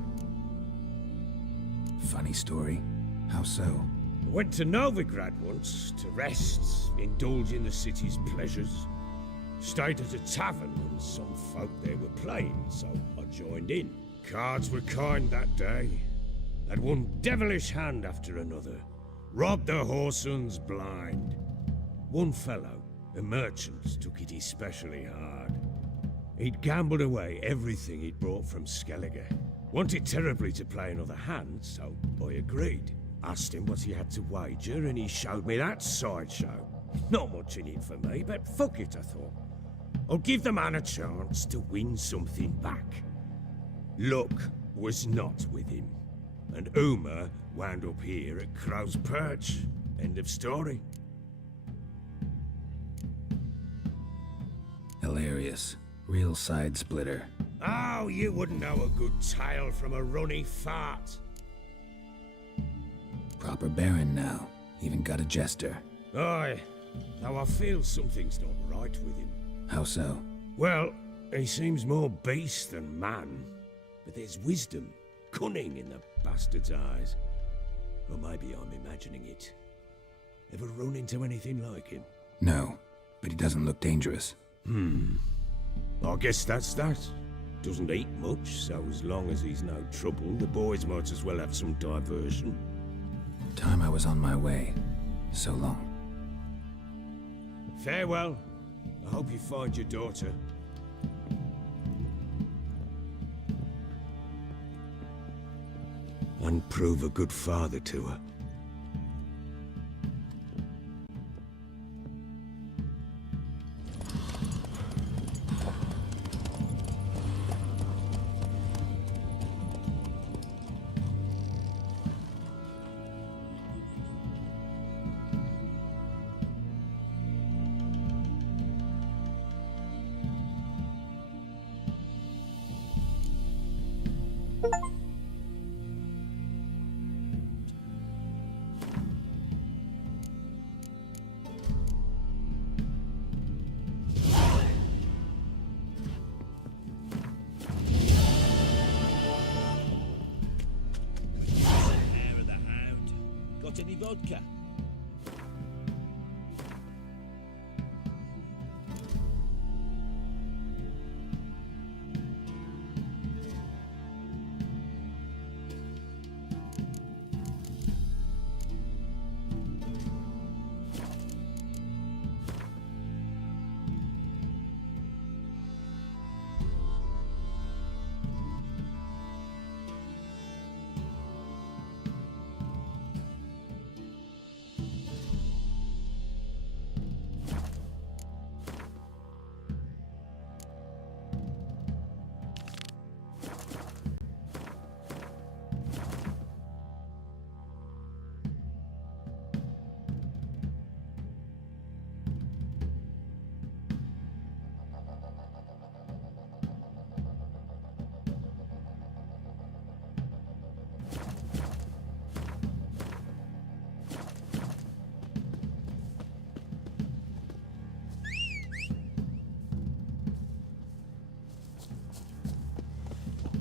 Funny story. How so? Went to Novigrad once to rest, indulge in the city's pleasures. Stayed at a tavern and some folk there were playing, so I joined in. Cards were kind that day. Had one devilish hand after another. Robbed the whoresons blind. One fellow, a merchant, took it especially hard. He'd gambled away everything he'd brought from Skellige. Wanted terribly to play another hand, so I agreed. Asked him what he had to wager, and he showed me that sideshow. Not much in it for me, but fuck it, I thought. I'll give the man a chance to win something back. Luck was not with him, and Uma wound up here at Crow's Perch. End of story. Hilarious. Real side splitter. Oh, you wouldn't know a good tale from a runny fart. Proper baron now. Even got a jester. Aye, though I feel something's not right with him. How so? Well, he seems more beast than man. But there's wisdom, cunning in the bastard's eyes. Or maybe I'm imagining it. Ever run into anything like him? No, but he doesn't look dangerous. I guess that's that. Doesn't eat much, so as long as he's no trouble, the boys might as well have some diversion. Time I was on my way. So long. Farewell. I hope you find your daughter. And prove a good father to her. Got any vodka?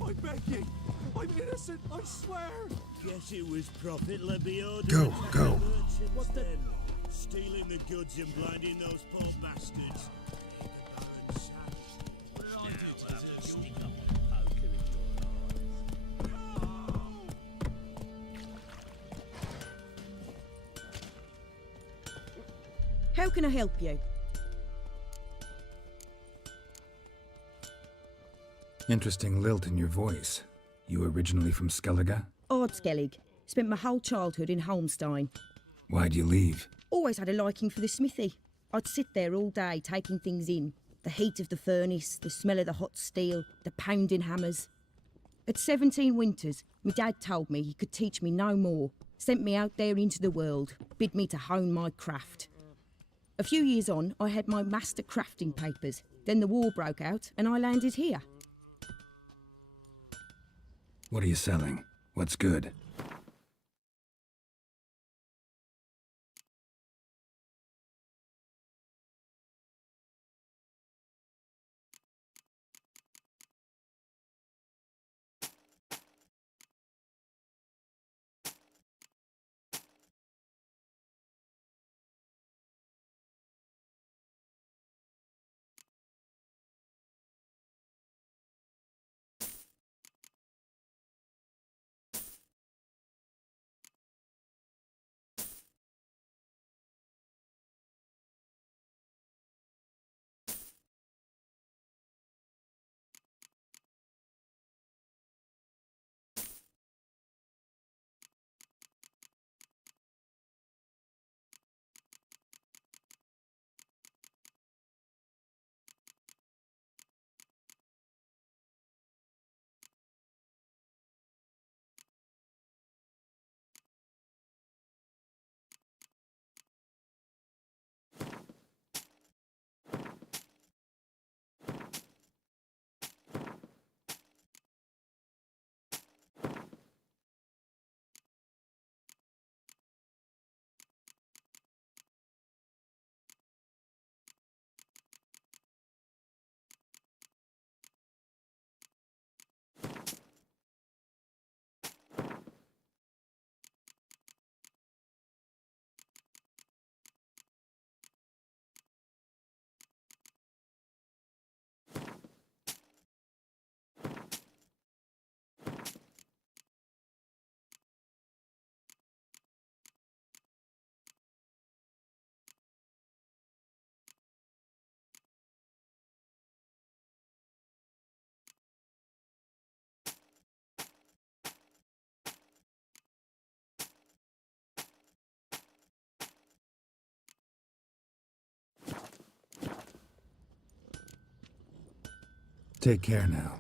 I'm begging. I'm innocent, I swear. Guess it was Prophet Lebiode. Go. What the? Stealing the goods and blinding those poor bastards. How can I help you? Interesting lilt in your voice. You originally from Skellige? Ardskellig. Spent my whole childhood in Holmstein. Why'd you leave? Always had a liking for the smithy. I'd sit there all day taking things in. The heat of the furnace, the smell of the hot steel, the pounding hammers. At 17 winters, my dad told me he could teach me no more. Sent me out there into the world, bid me to hone my craft. A few years on, I had my master crafting papers. Then the war broke out and I landed here. What are you selling? What's good? Take care now.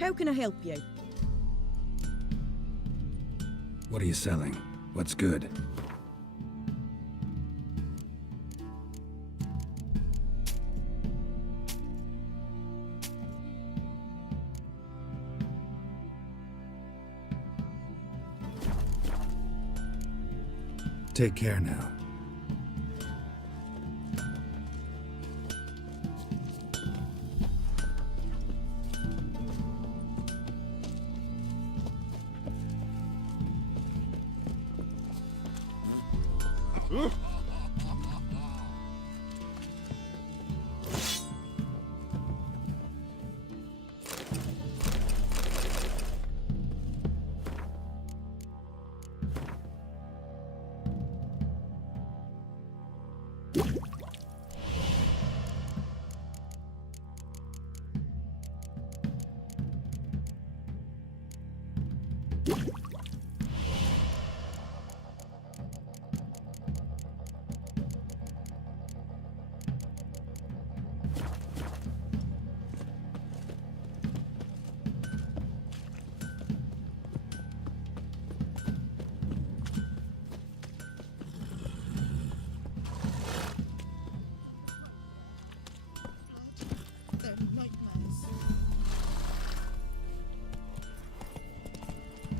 How can I help you? What are you selling? What's good? Take care now.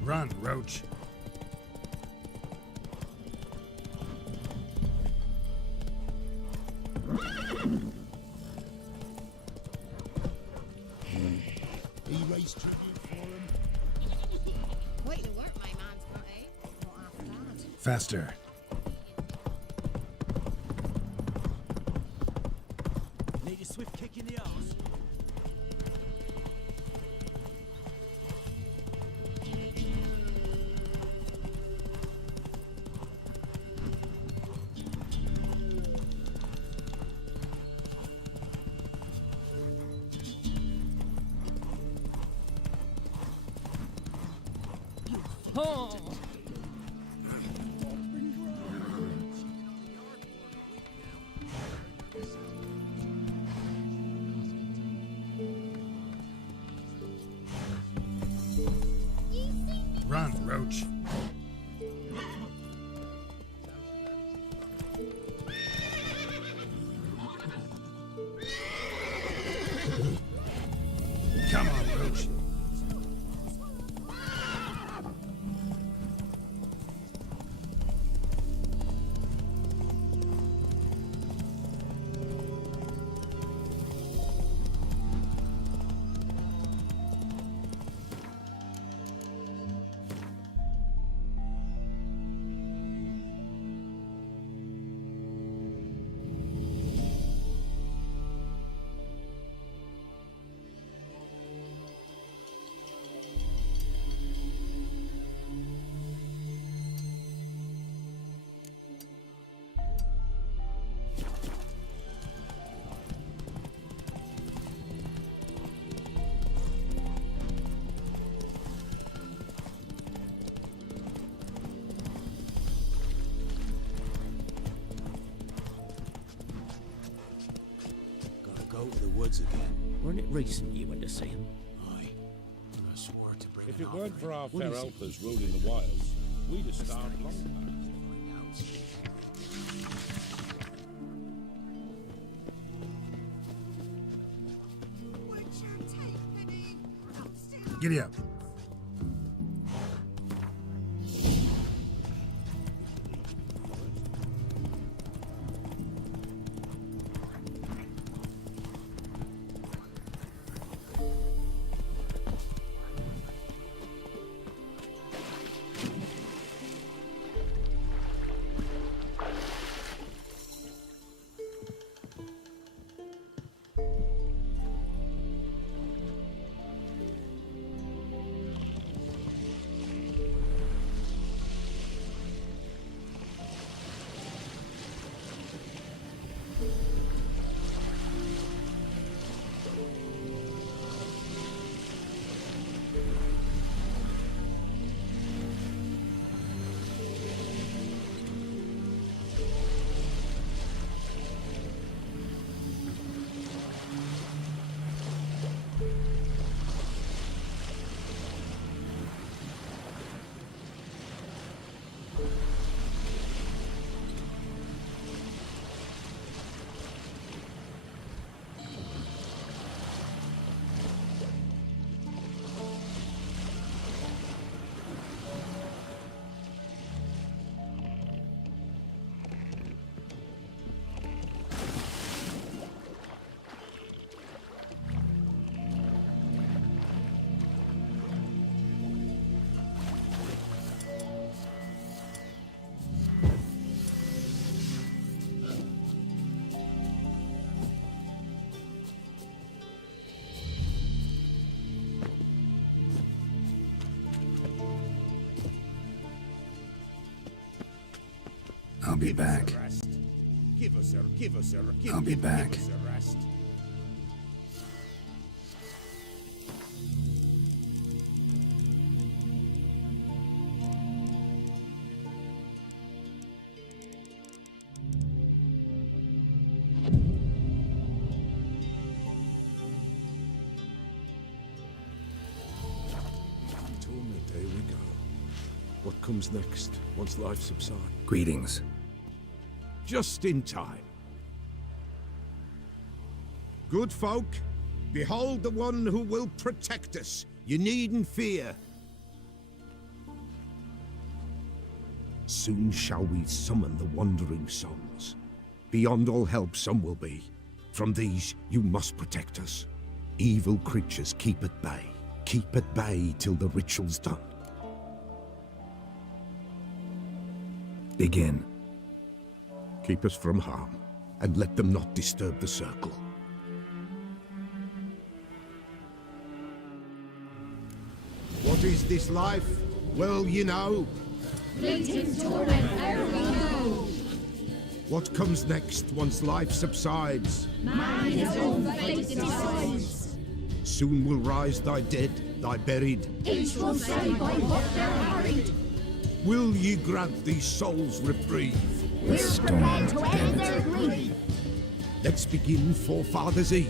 Run, Roach. He raised tribute for him. Quite the work my man's got, eh? Not half bad. Faster. Need a swift kick in the arse. Oh. Run, Roach. Come on, Roach. Gotta go to the woods again. Weren't it recent you went to see him? Aye. I swore If it weren't for our fair helpers ruling the wilds, we'd have starved long past. Giddy up. I'll be back. I'll be back. Torment, there we go. What comes next, once life subsides? Greetings. Just in time. Good folk, behold the one who will protect us. You needn't fear. Soon shall we summon the wandering souls. Beyond all help some will be. From these you must protect us. Evil creatures keep at bay. Keep at bay till the ritual's done. Begin. Keep us from harm, and let them not disturb the circle. What is this life? Well, you know. Fleeting torment ere we know. What comes next once life subsides? Man his own fate decides. Soon will rise thy dead, thy buried. Each will say by what they're harried. Will ye grant these souls reprieve? We're prepared to end their grief. Let's begin Forefathers' Eve.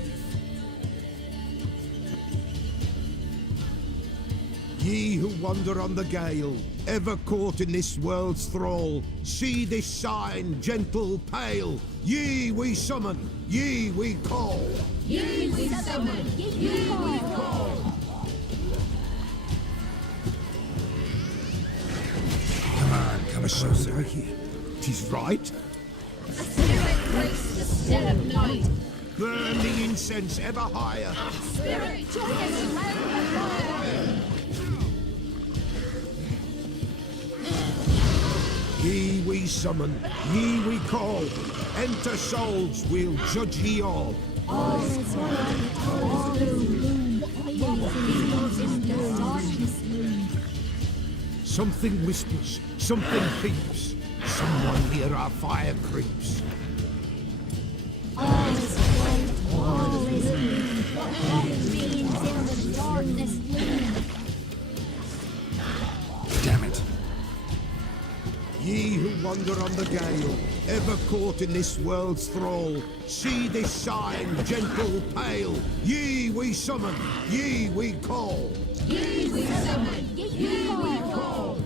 Ye who wander on the gale, ever caught in this world's thrall, see this sign, gentle, pale. Ye we summon, ye we call. Ye we summon, ye we call. Come on, come closer here. 'Tis right. A spirit breaks the still of night. Burn the incense ever higher. Spirit, join us around the fire. Ye we summon, ye we call. Enter souls, we'll judge ye all. All is one, all gloom. Something whispers, something peeps. Someone near our fire creeps. All is white, all is blue. What beings in the darkness loom. Damn it. Ye who wander on the gale, ever caught in this world's thrall, see this sign, gentle, pale. Ye we summon, ye we call. Ye we summon, ye we call.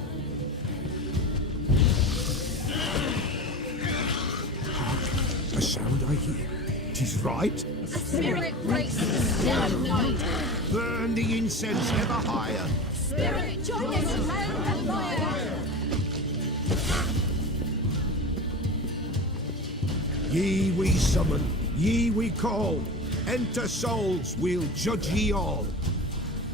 A sound I hear. 'Tis right. A spirit breaks the still of night. Burn the incense ever higher. Spirit, join us round the fire. Ye we summon, ye we call. Enter souls, we'll judge ye all.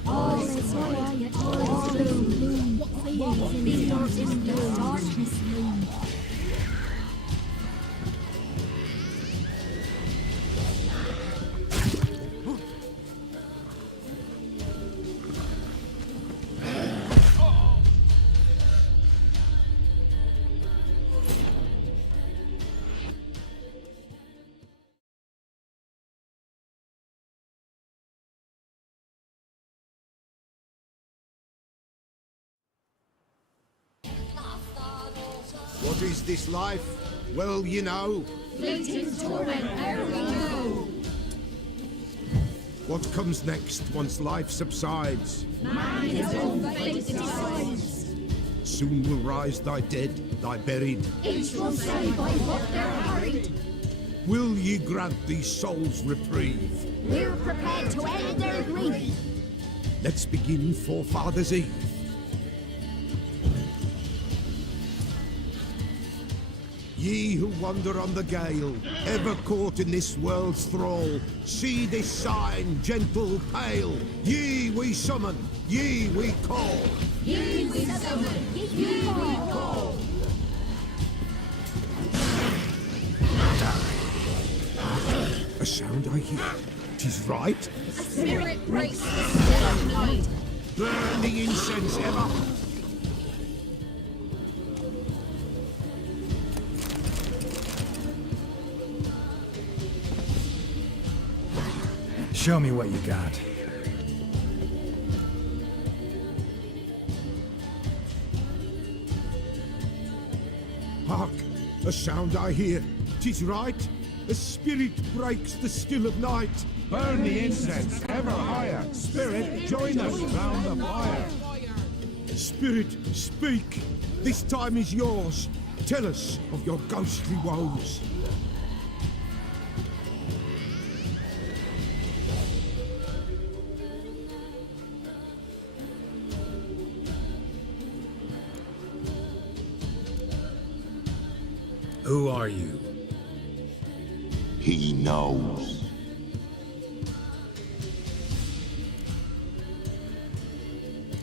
All is quiet, all is gloom. What fears in the darkness loom? What is this life? Well, you know. Fleeting torment, ere we go. What comes next once life subsides? Man his own fate decides. Soon will rise thy dead, thy buried. Each will say by what they're hurried. Will ye grant these souls reprieve? We're prepared to end their grief. Let's begin Forefathers' Eve. Ye who wander on the gale, ever caught in this world's thrall, see this sign, gentle, pale. Ye we summon, ye we call. Ye we summon, ye we call. A sound I hear. 'Tis right. A spirit breaks the still of night. Burn the incense ever. Show me what you got. Hark! A sound I hear. 'Tis right. A spirit breaks the still of night. Burn the incense ever higher. Spirit, join us round the fire. Spirit, speak. This time is yours. Tell us of your ghostly woes. Who are you? He knows.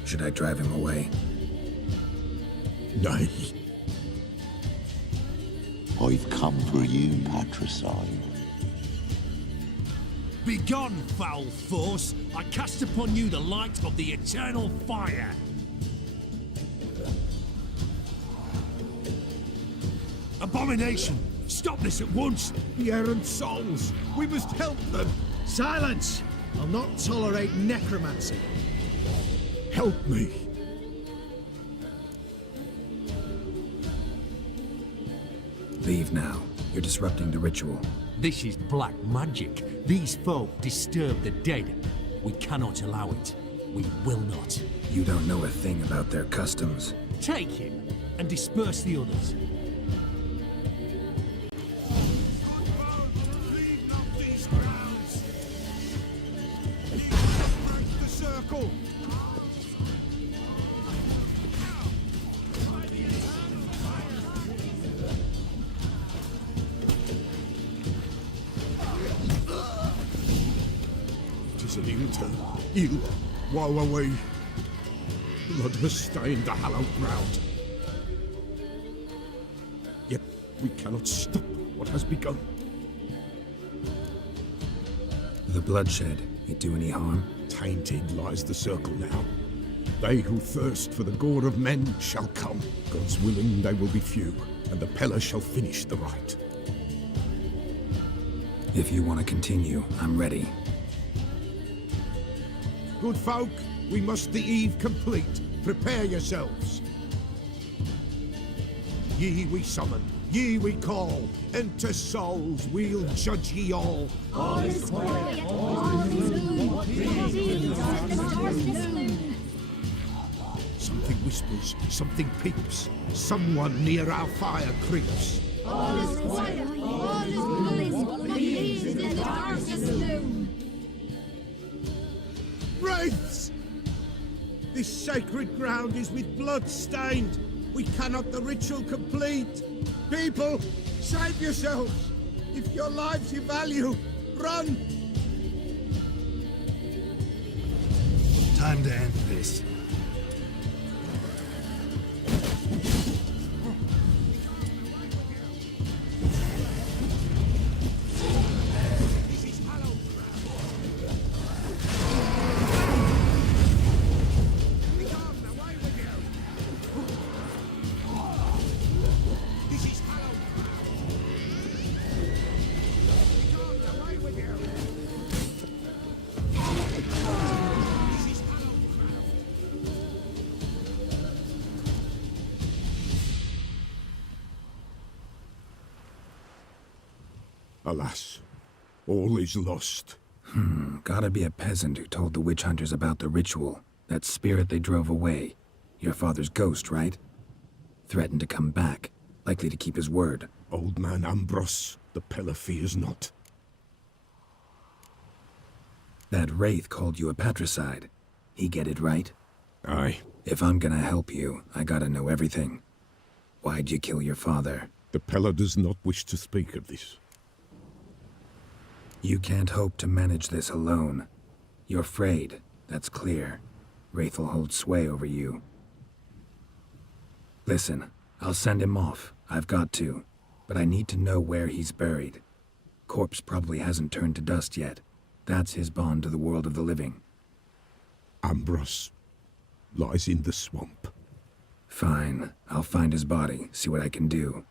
Should I drive him away? Nay. I've come for you, patricide. Begone, foul force! I cast upon you the light of the eternal fire! Abomination! Stop this at once! The errant souls! We must help them! Silence! I'll not tolerate necromancy. Help me! Leave now. You're disrupting the ritual. This is black magic. These folk disturb the dead. We cannot allow it. We will not. You don't know a thing about their customs. Take him and disperse the others. The circle! Tis an ill turn. Ill. Woe away. Blood has stained the hallowed ground. Yet we cannot stop what has begun. The bloodshed, it do any harm? Tainted lies the circle now. They who thirst for the gore of men shall come. God's willing they will be few, and the Peller shall finish the rite. If you want to continue, I'm ready. Good folk, we must the eve complete. Prepare yourselves. Ye we summon, ye we call, and to souls we'll judge ye all. All is quiet, all is gloom. What is in the darkness gloom? Something whispers, something peeps, someone near our fire creeps. All is quiet, all is gloom. What is in the darkness gloom? Wraiths! This sacred ground is with blood stained. We cannot the ritual complete. People, save yourselves. If your lives you value, run! Time to end this. Alas, all is lost. Gotta be a peasant who told the witch hunters about the ritual. That spirit they drove away. Your father's ghost, right? Threatened to come back. Likely to keep his word. Old man Ambrose, the Pella fears not. That wraith called you a patricide. He get it right? Aye. If I'm gonna help you, I gotta know everything. Why'd you kill your father? The Pella does not wish to speak of this. You can't hope to manage this alone. You're afraid, that's clear. Wraith'll hold sway over you. Listen, I'll send him off. I've got to. But I need to know where he's buried. Corpse probably hasn't turned to dust yet. That's his bond to the world of the living. Ambrose lies in the swamp. Fine. I'll find his body, see what I can do.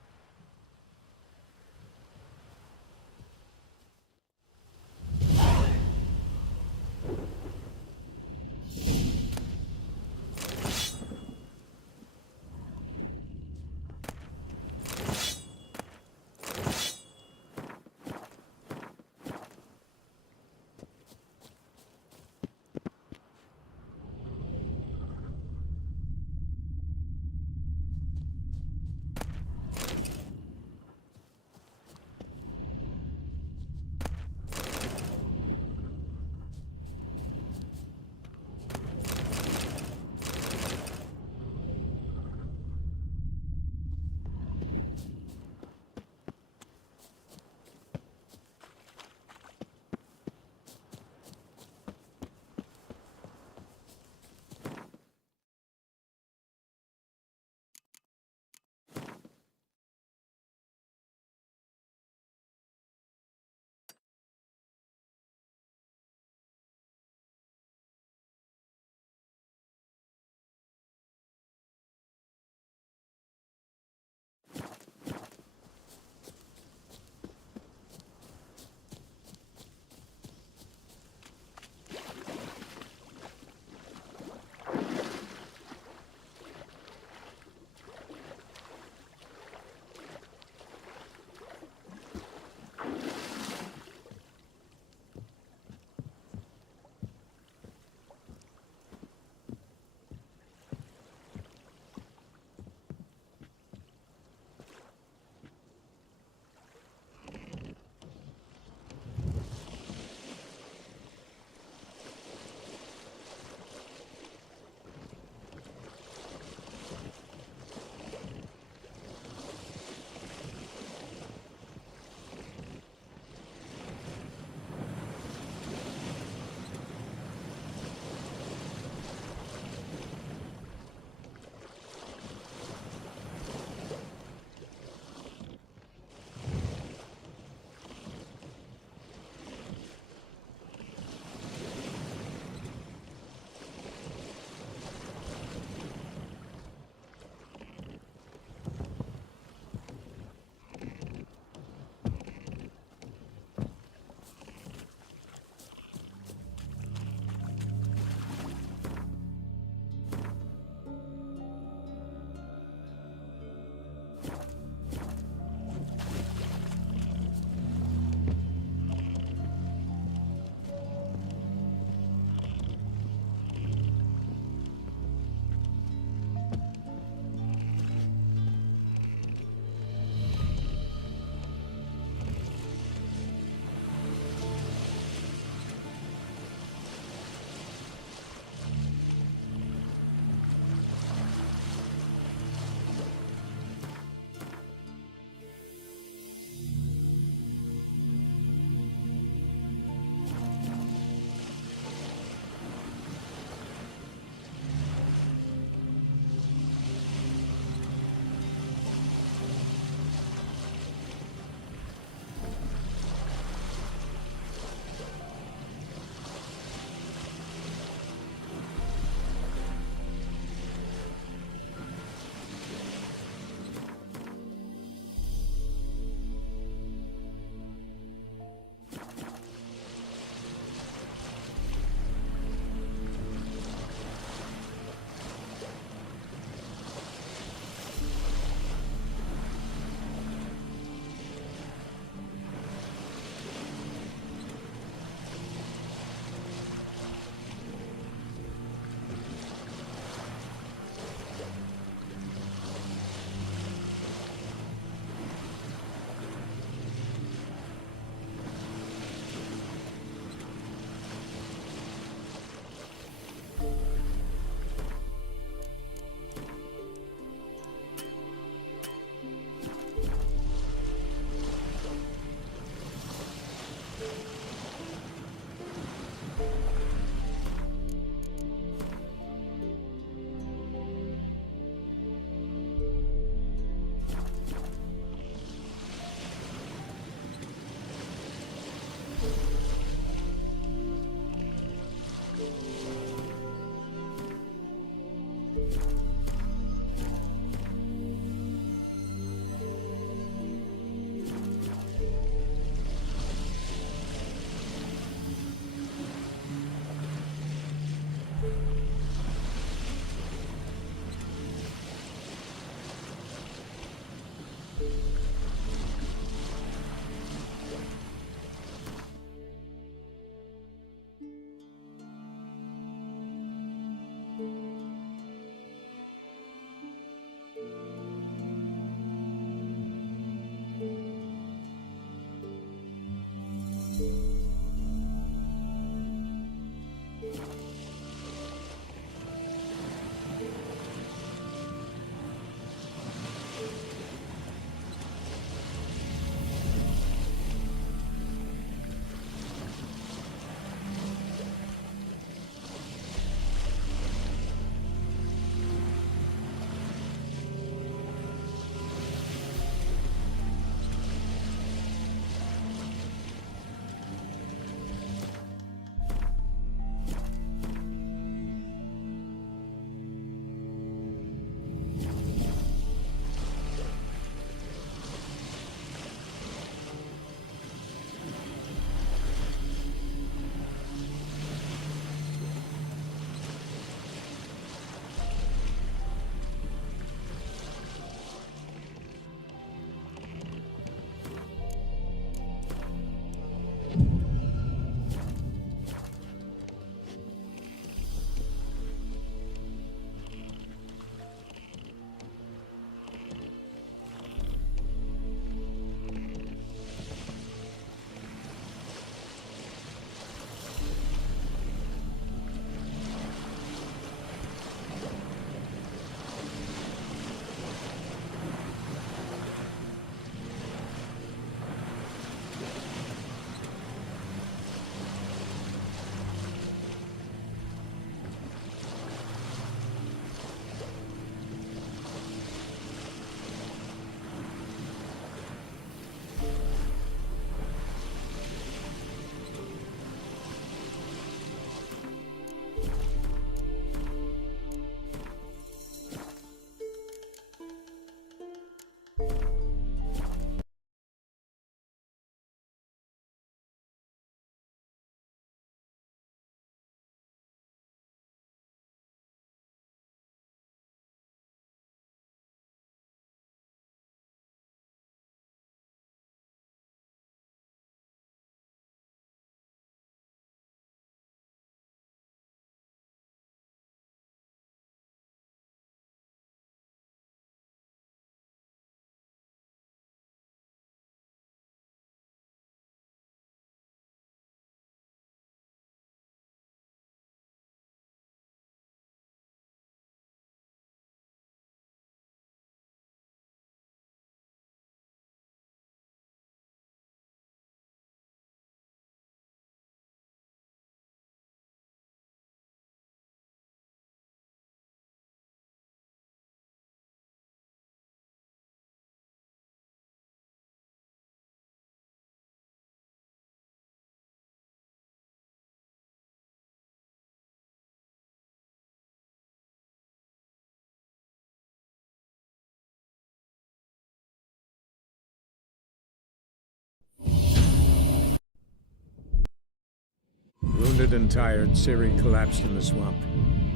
Wounded and tired, Ciri collapsed in the swamp.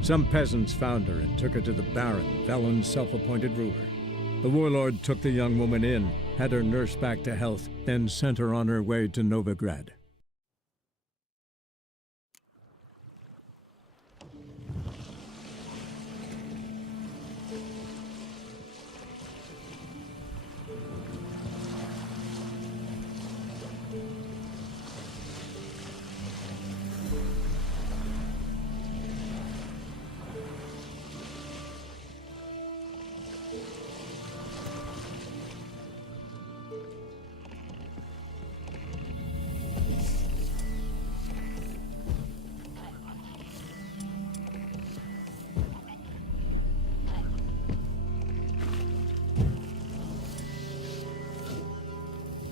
Some peasants found her and took her to the Baron, Velen's self-appointed ruler. The warlord took the young woman in, had her nursed back to health, then sent her on her way to Novigrad.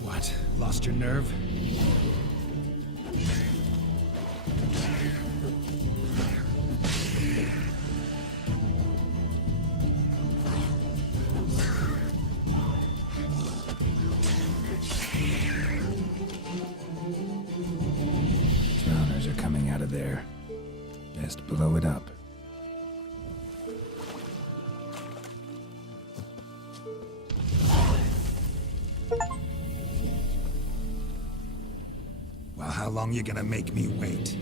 What? Lost your nerve? Drowners are coming out of there. Best blow it up. Well, how long you gonna make me wait?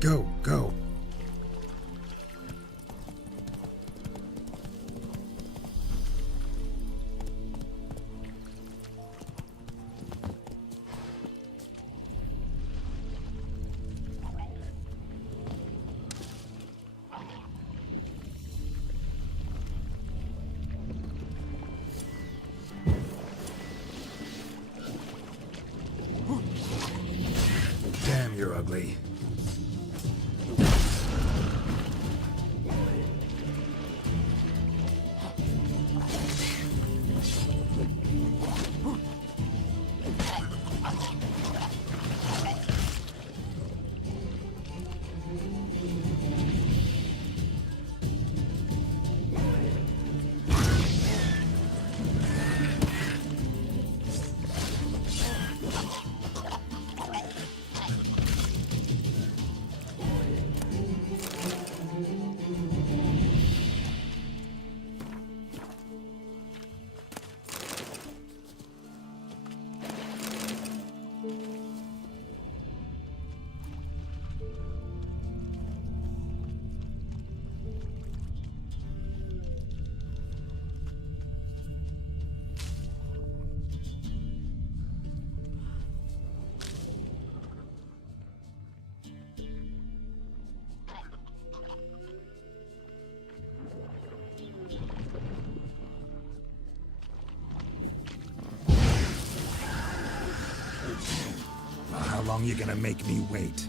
Go, go. Damn, you're ugly. How long you gonna make me wait?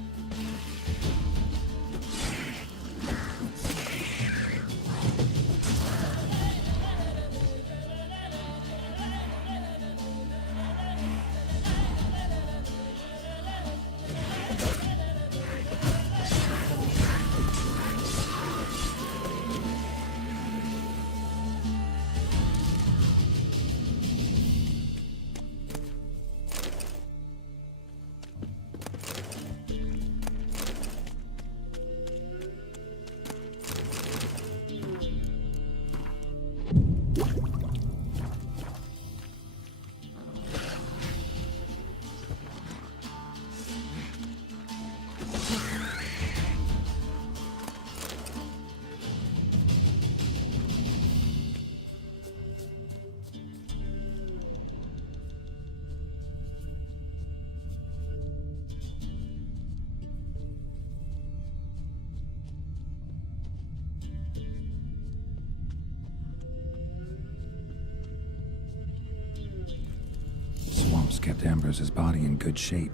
kept Ambrose's body in good shape.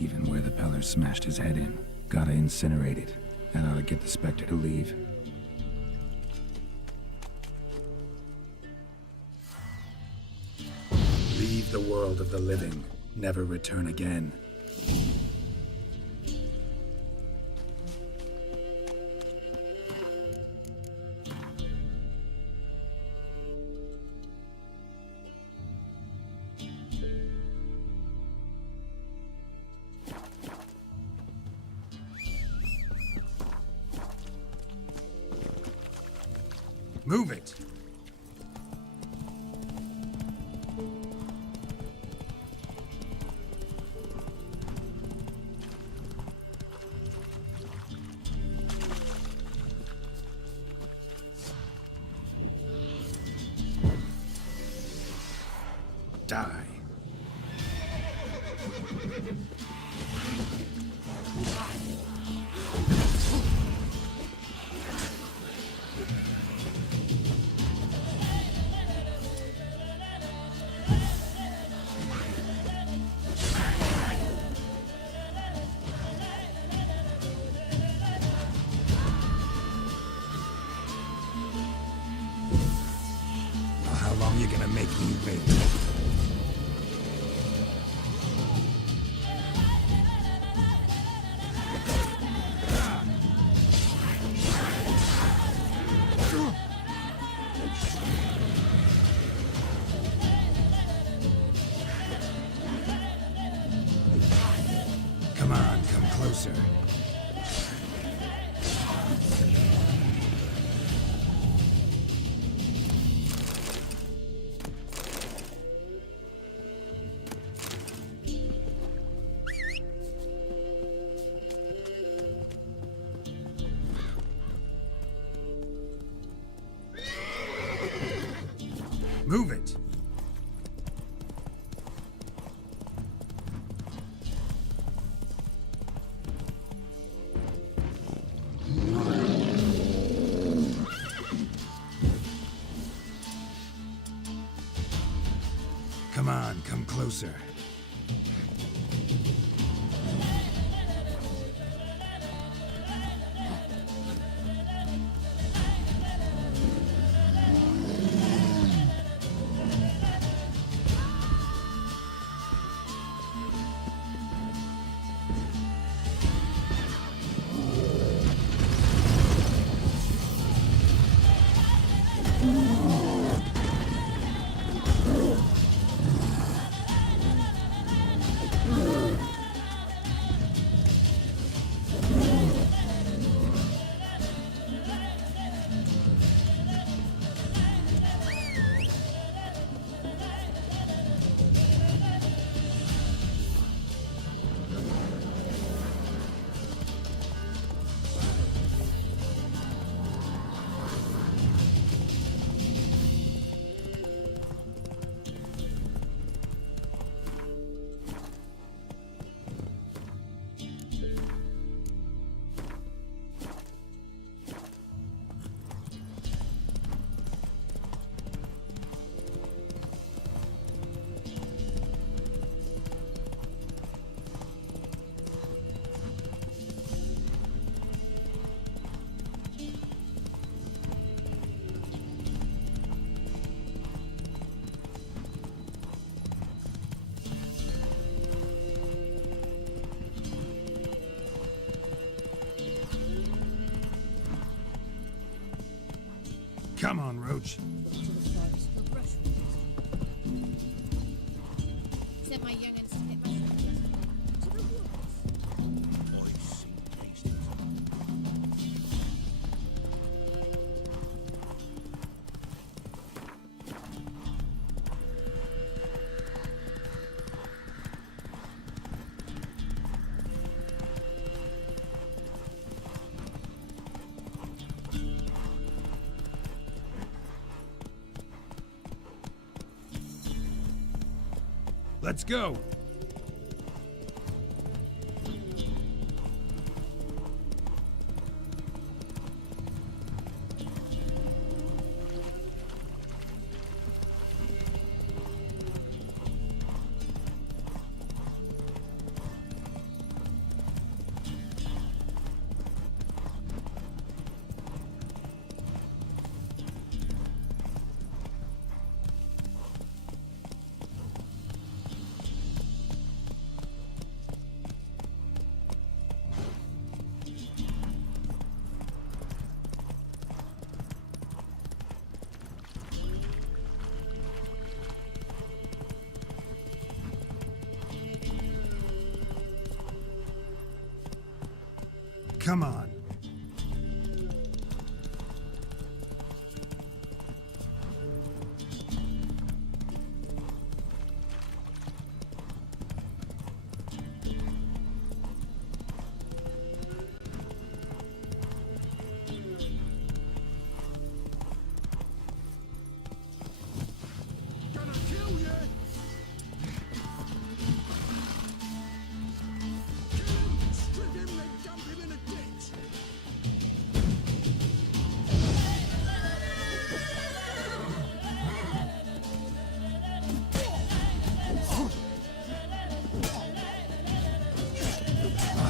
Even where the Peller smashed his head in. Gotta incinerate it. That ought to get the Spectre to leave. Leave the world of the living. Never return again. Move it! Die. How long you gonna make me wait? Come on, come closer. Move it! Come on, come closer. Come on, Roach. Said my young'uns to hit mushrooms to the woods. Let's go! Come on.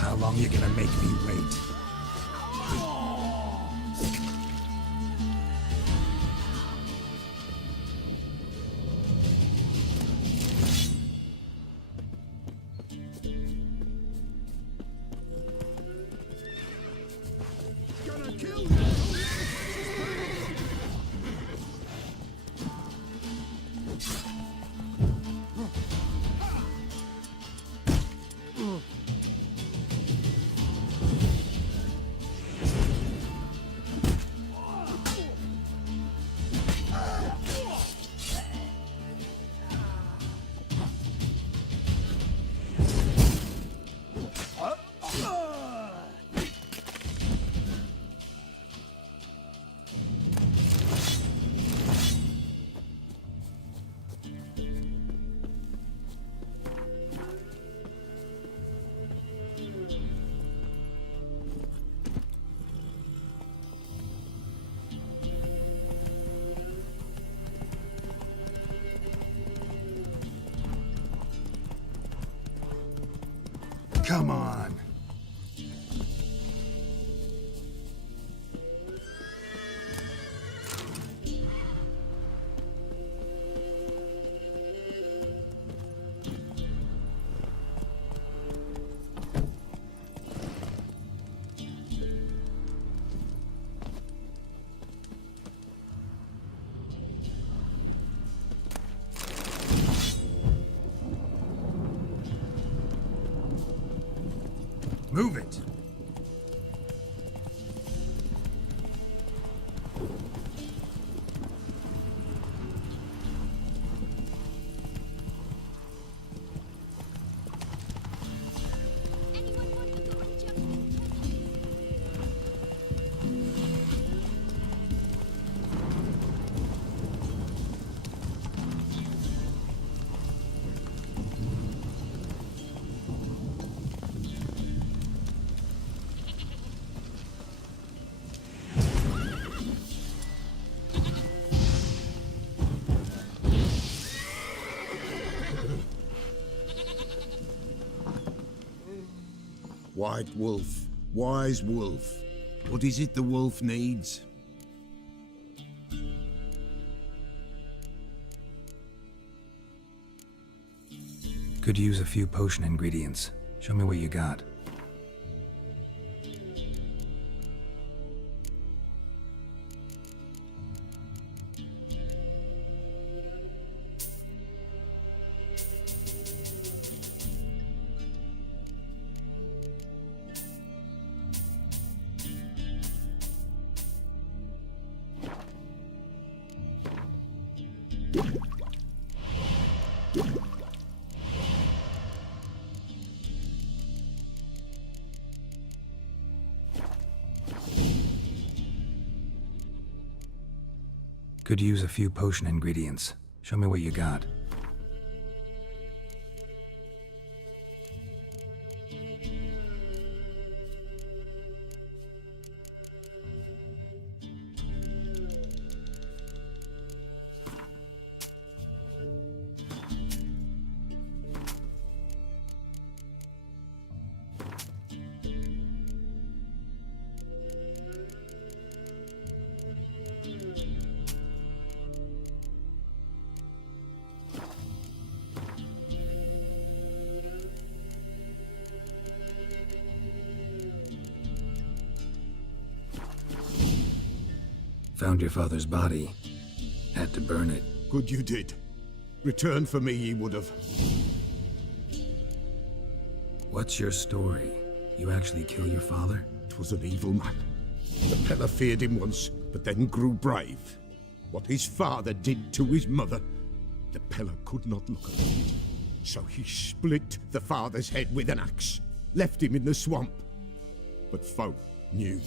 How long you gonna make me wait? Come on. Move it. White wolf, wise wolf. What is it the wolf needs? Could use a few potion ingredients. Show me what you got. Could use a few potion ingredients. Show me what you got. Found your father's body. Had to burn it. Good you did. Return for me ye would have. What's your story? You actually kill your father? was an evil man. The Peller feared him once, but then grew brave. What his father did to his mother, the Peller could not look upon. So he split the father's head with an axe, left him in the swamp. But folk knew.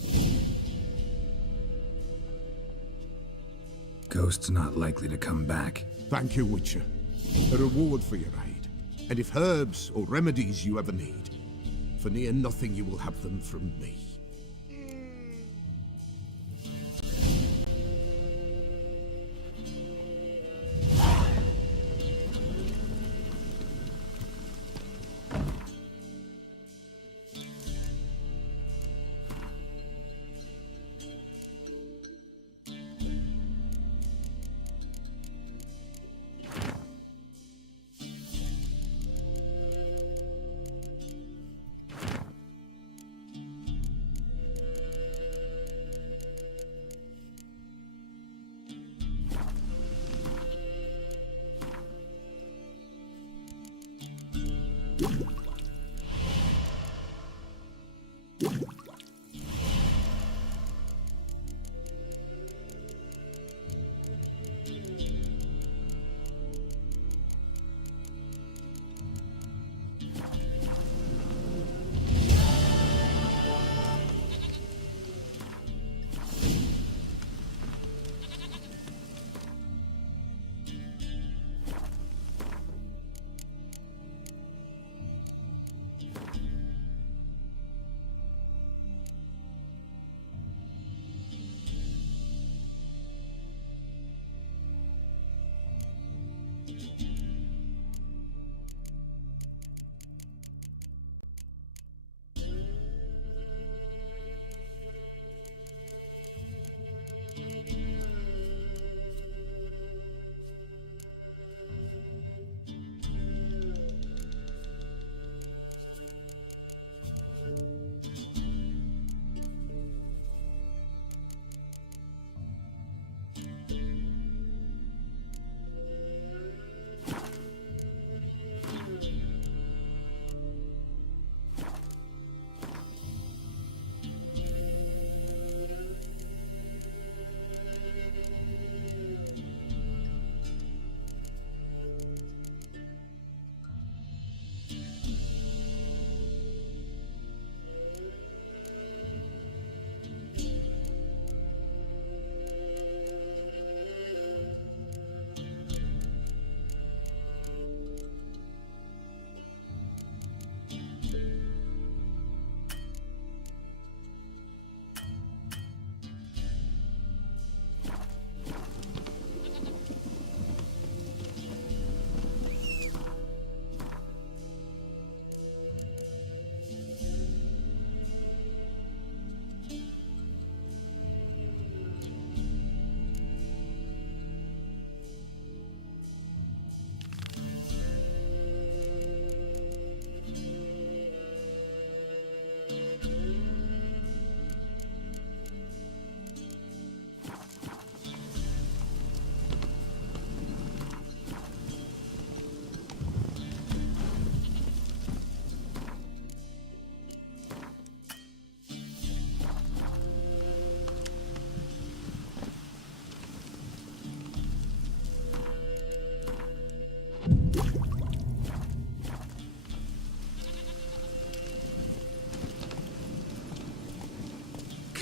Ghost's not likely to come back. Thank you, Witcher. A reward for your aid. And if herbs or remedies you ever need, for near nothing you will have them from me.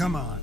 Come on.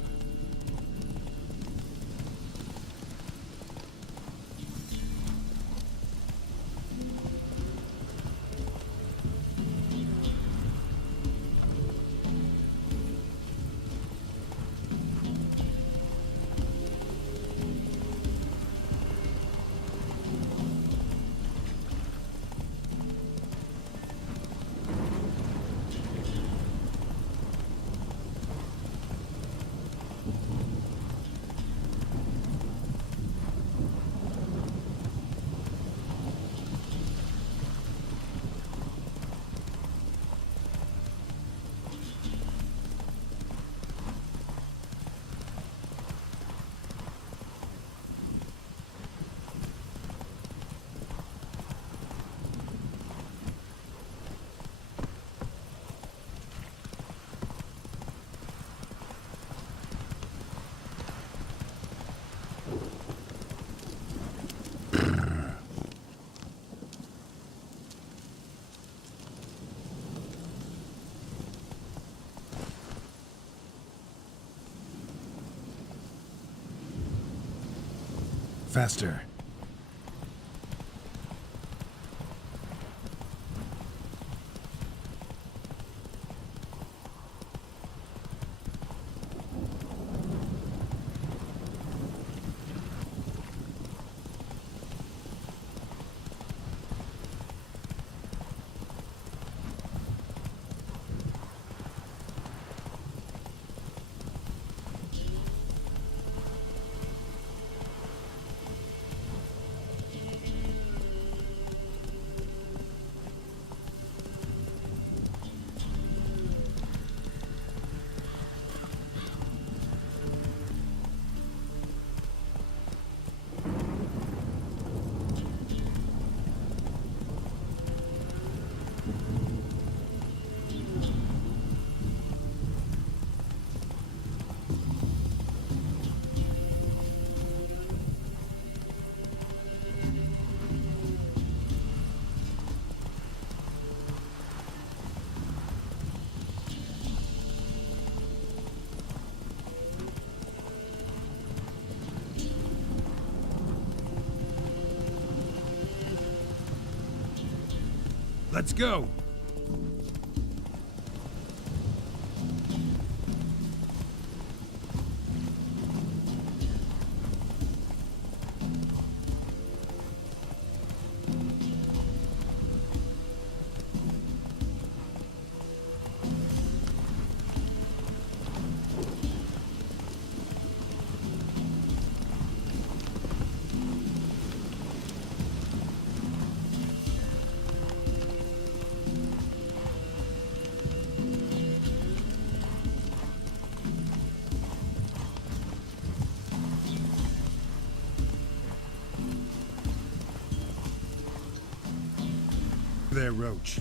faster. Let's go! There, Roach.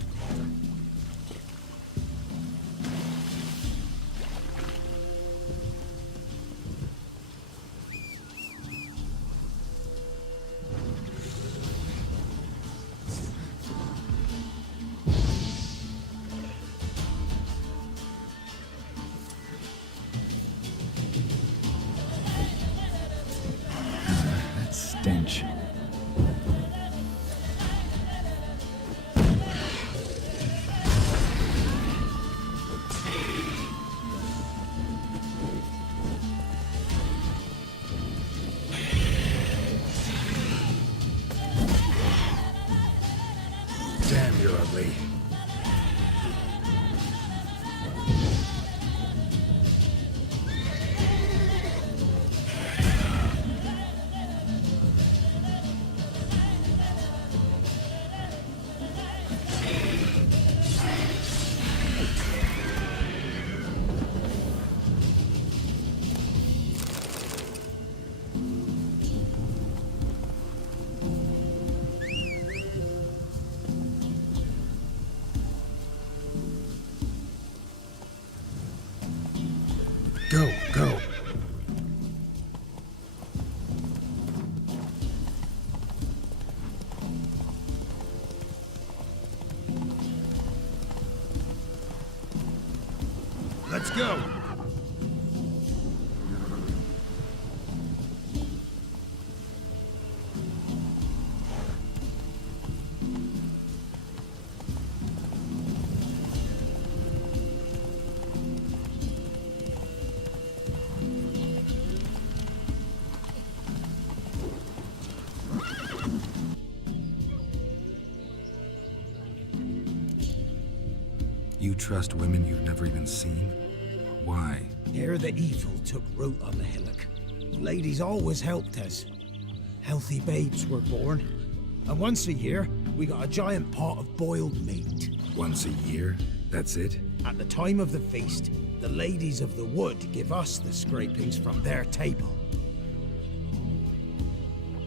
That stench. Damn, you're ugly. Go, go. Let's go. You trust women you've never even seen? Why? Ere the evil took root on the hillock, ladies always helped us. Healthy babes were born. And once a year, we got a giant pot of boiled meat. Once a year? That's it? At the time of the feast, the ladies of the wood give us the scrapings from their table.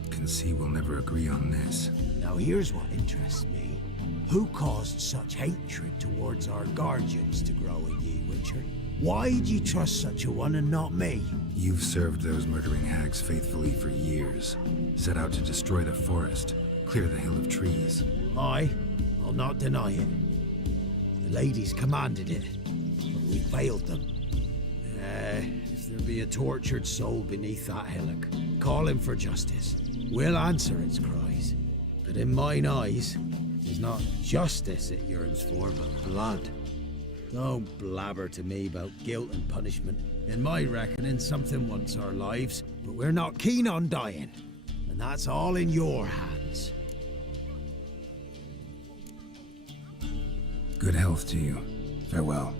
Can see we'll never agree on this. Now here's what interests me. Who caused such hatred towards our guardians to grow in ye, Witcher? Why'd you trust such a one and not me? You've served those murdering hags faithfully for years. Set out to destroy the forest, clear the hill of trees. Aye, I'll not deny it. The ladies commanded it, but we failed them. If there be a tortured soul beneath that hillock, call him for justice. will answer its cries. But in mine eyes, it's not justice it yearns for, but blood. Don't blabber to me about guilt and punishment. In my reckoning, something wants our lives, but we're not keen on dying. And that's all in your hands. Good health to you. Farewell.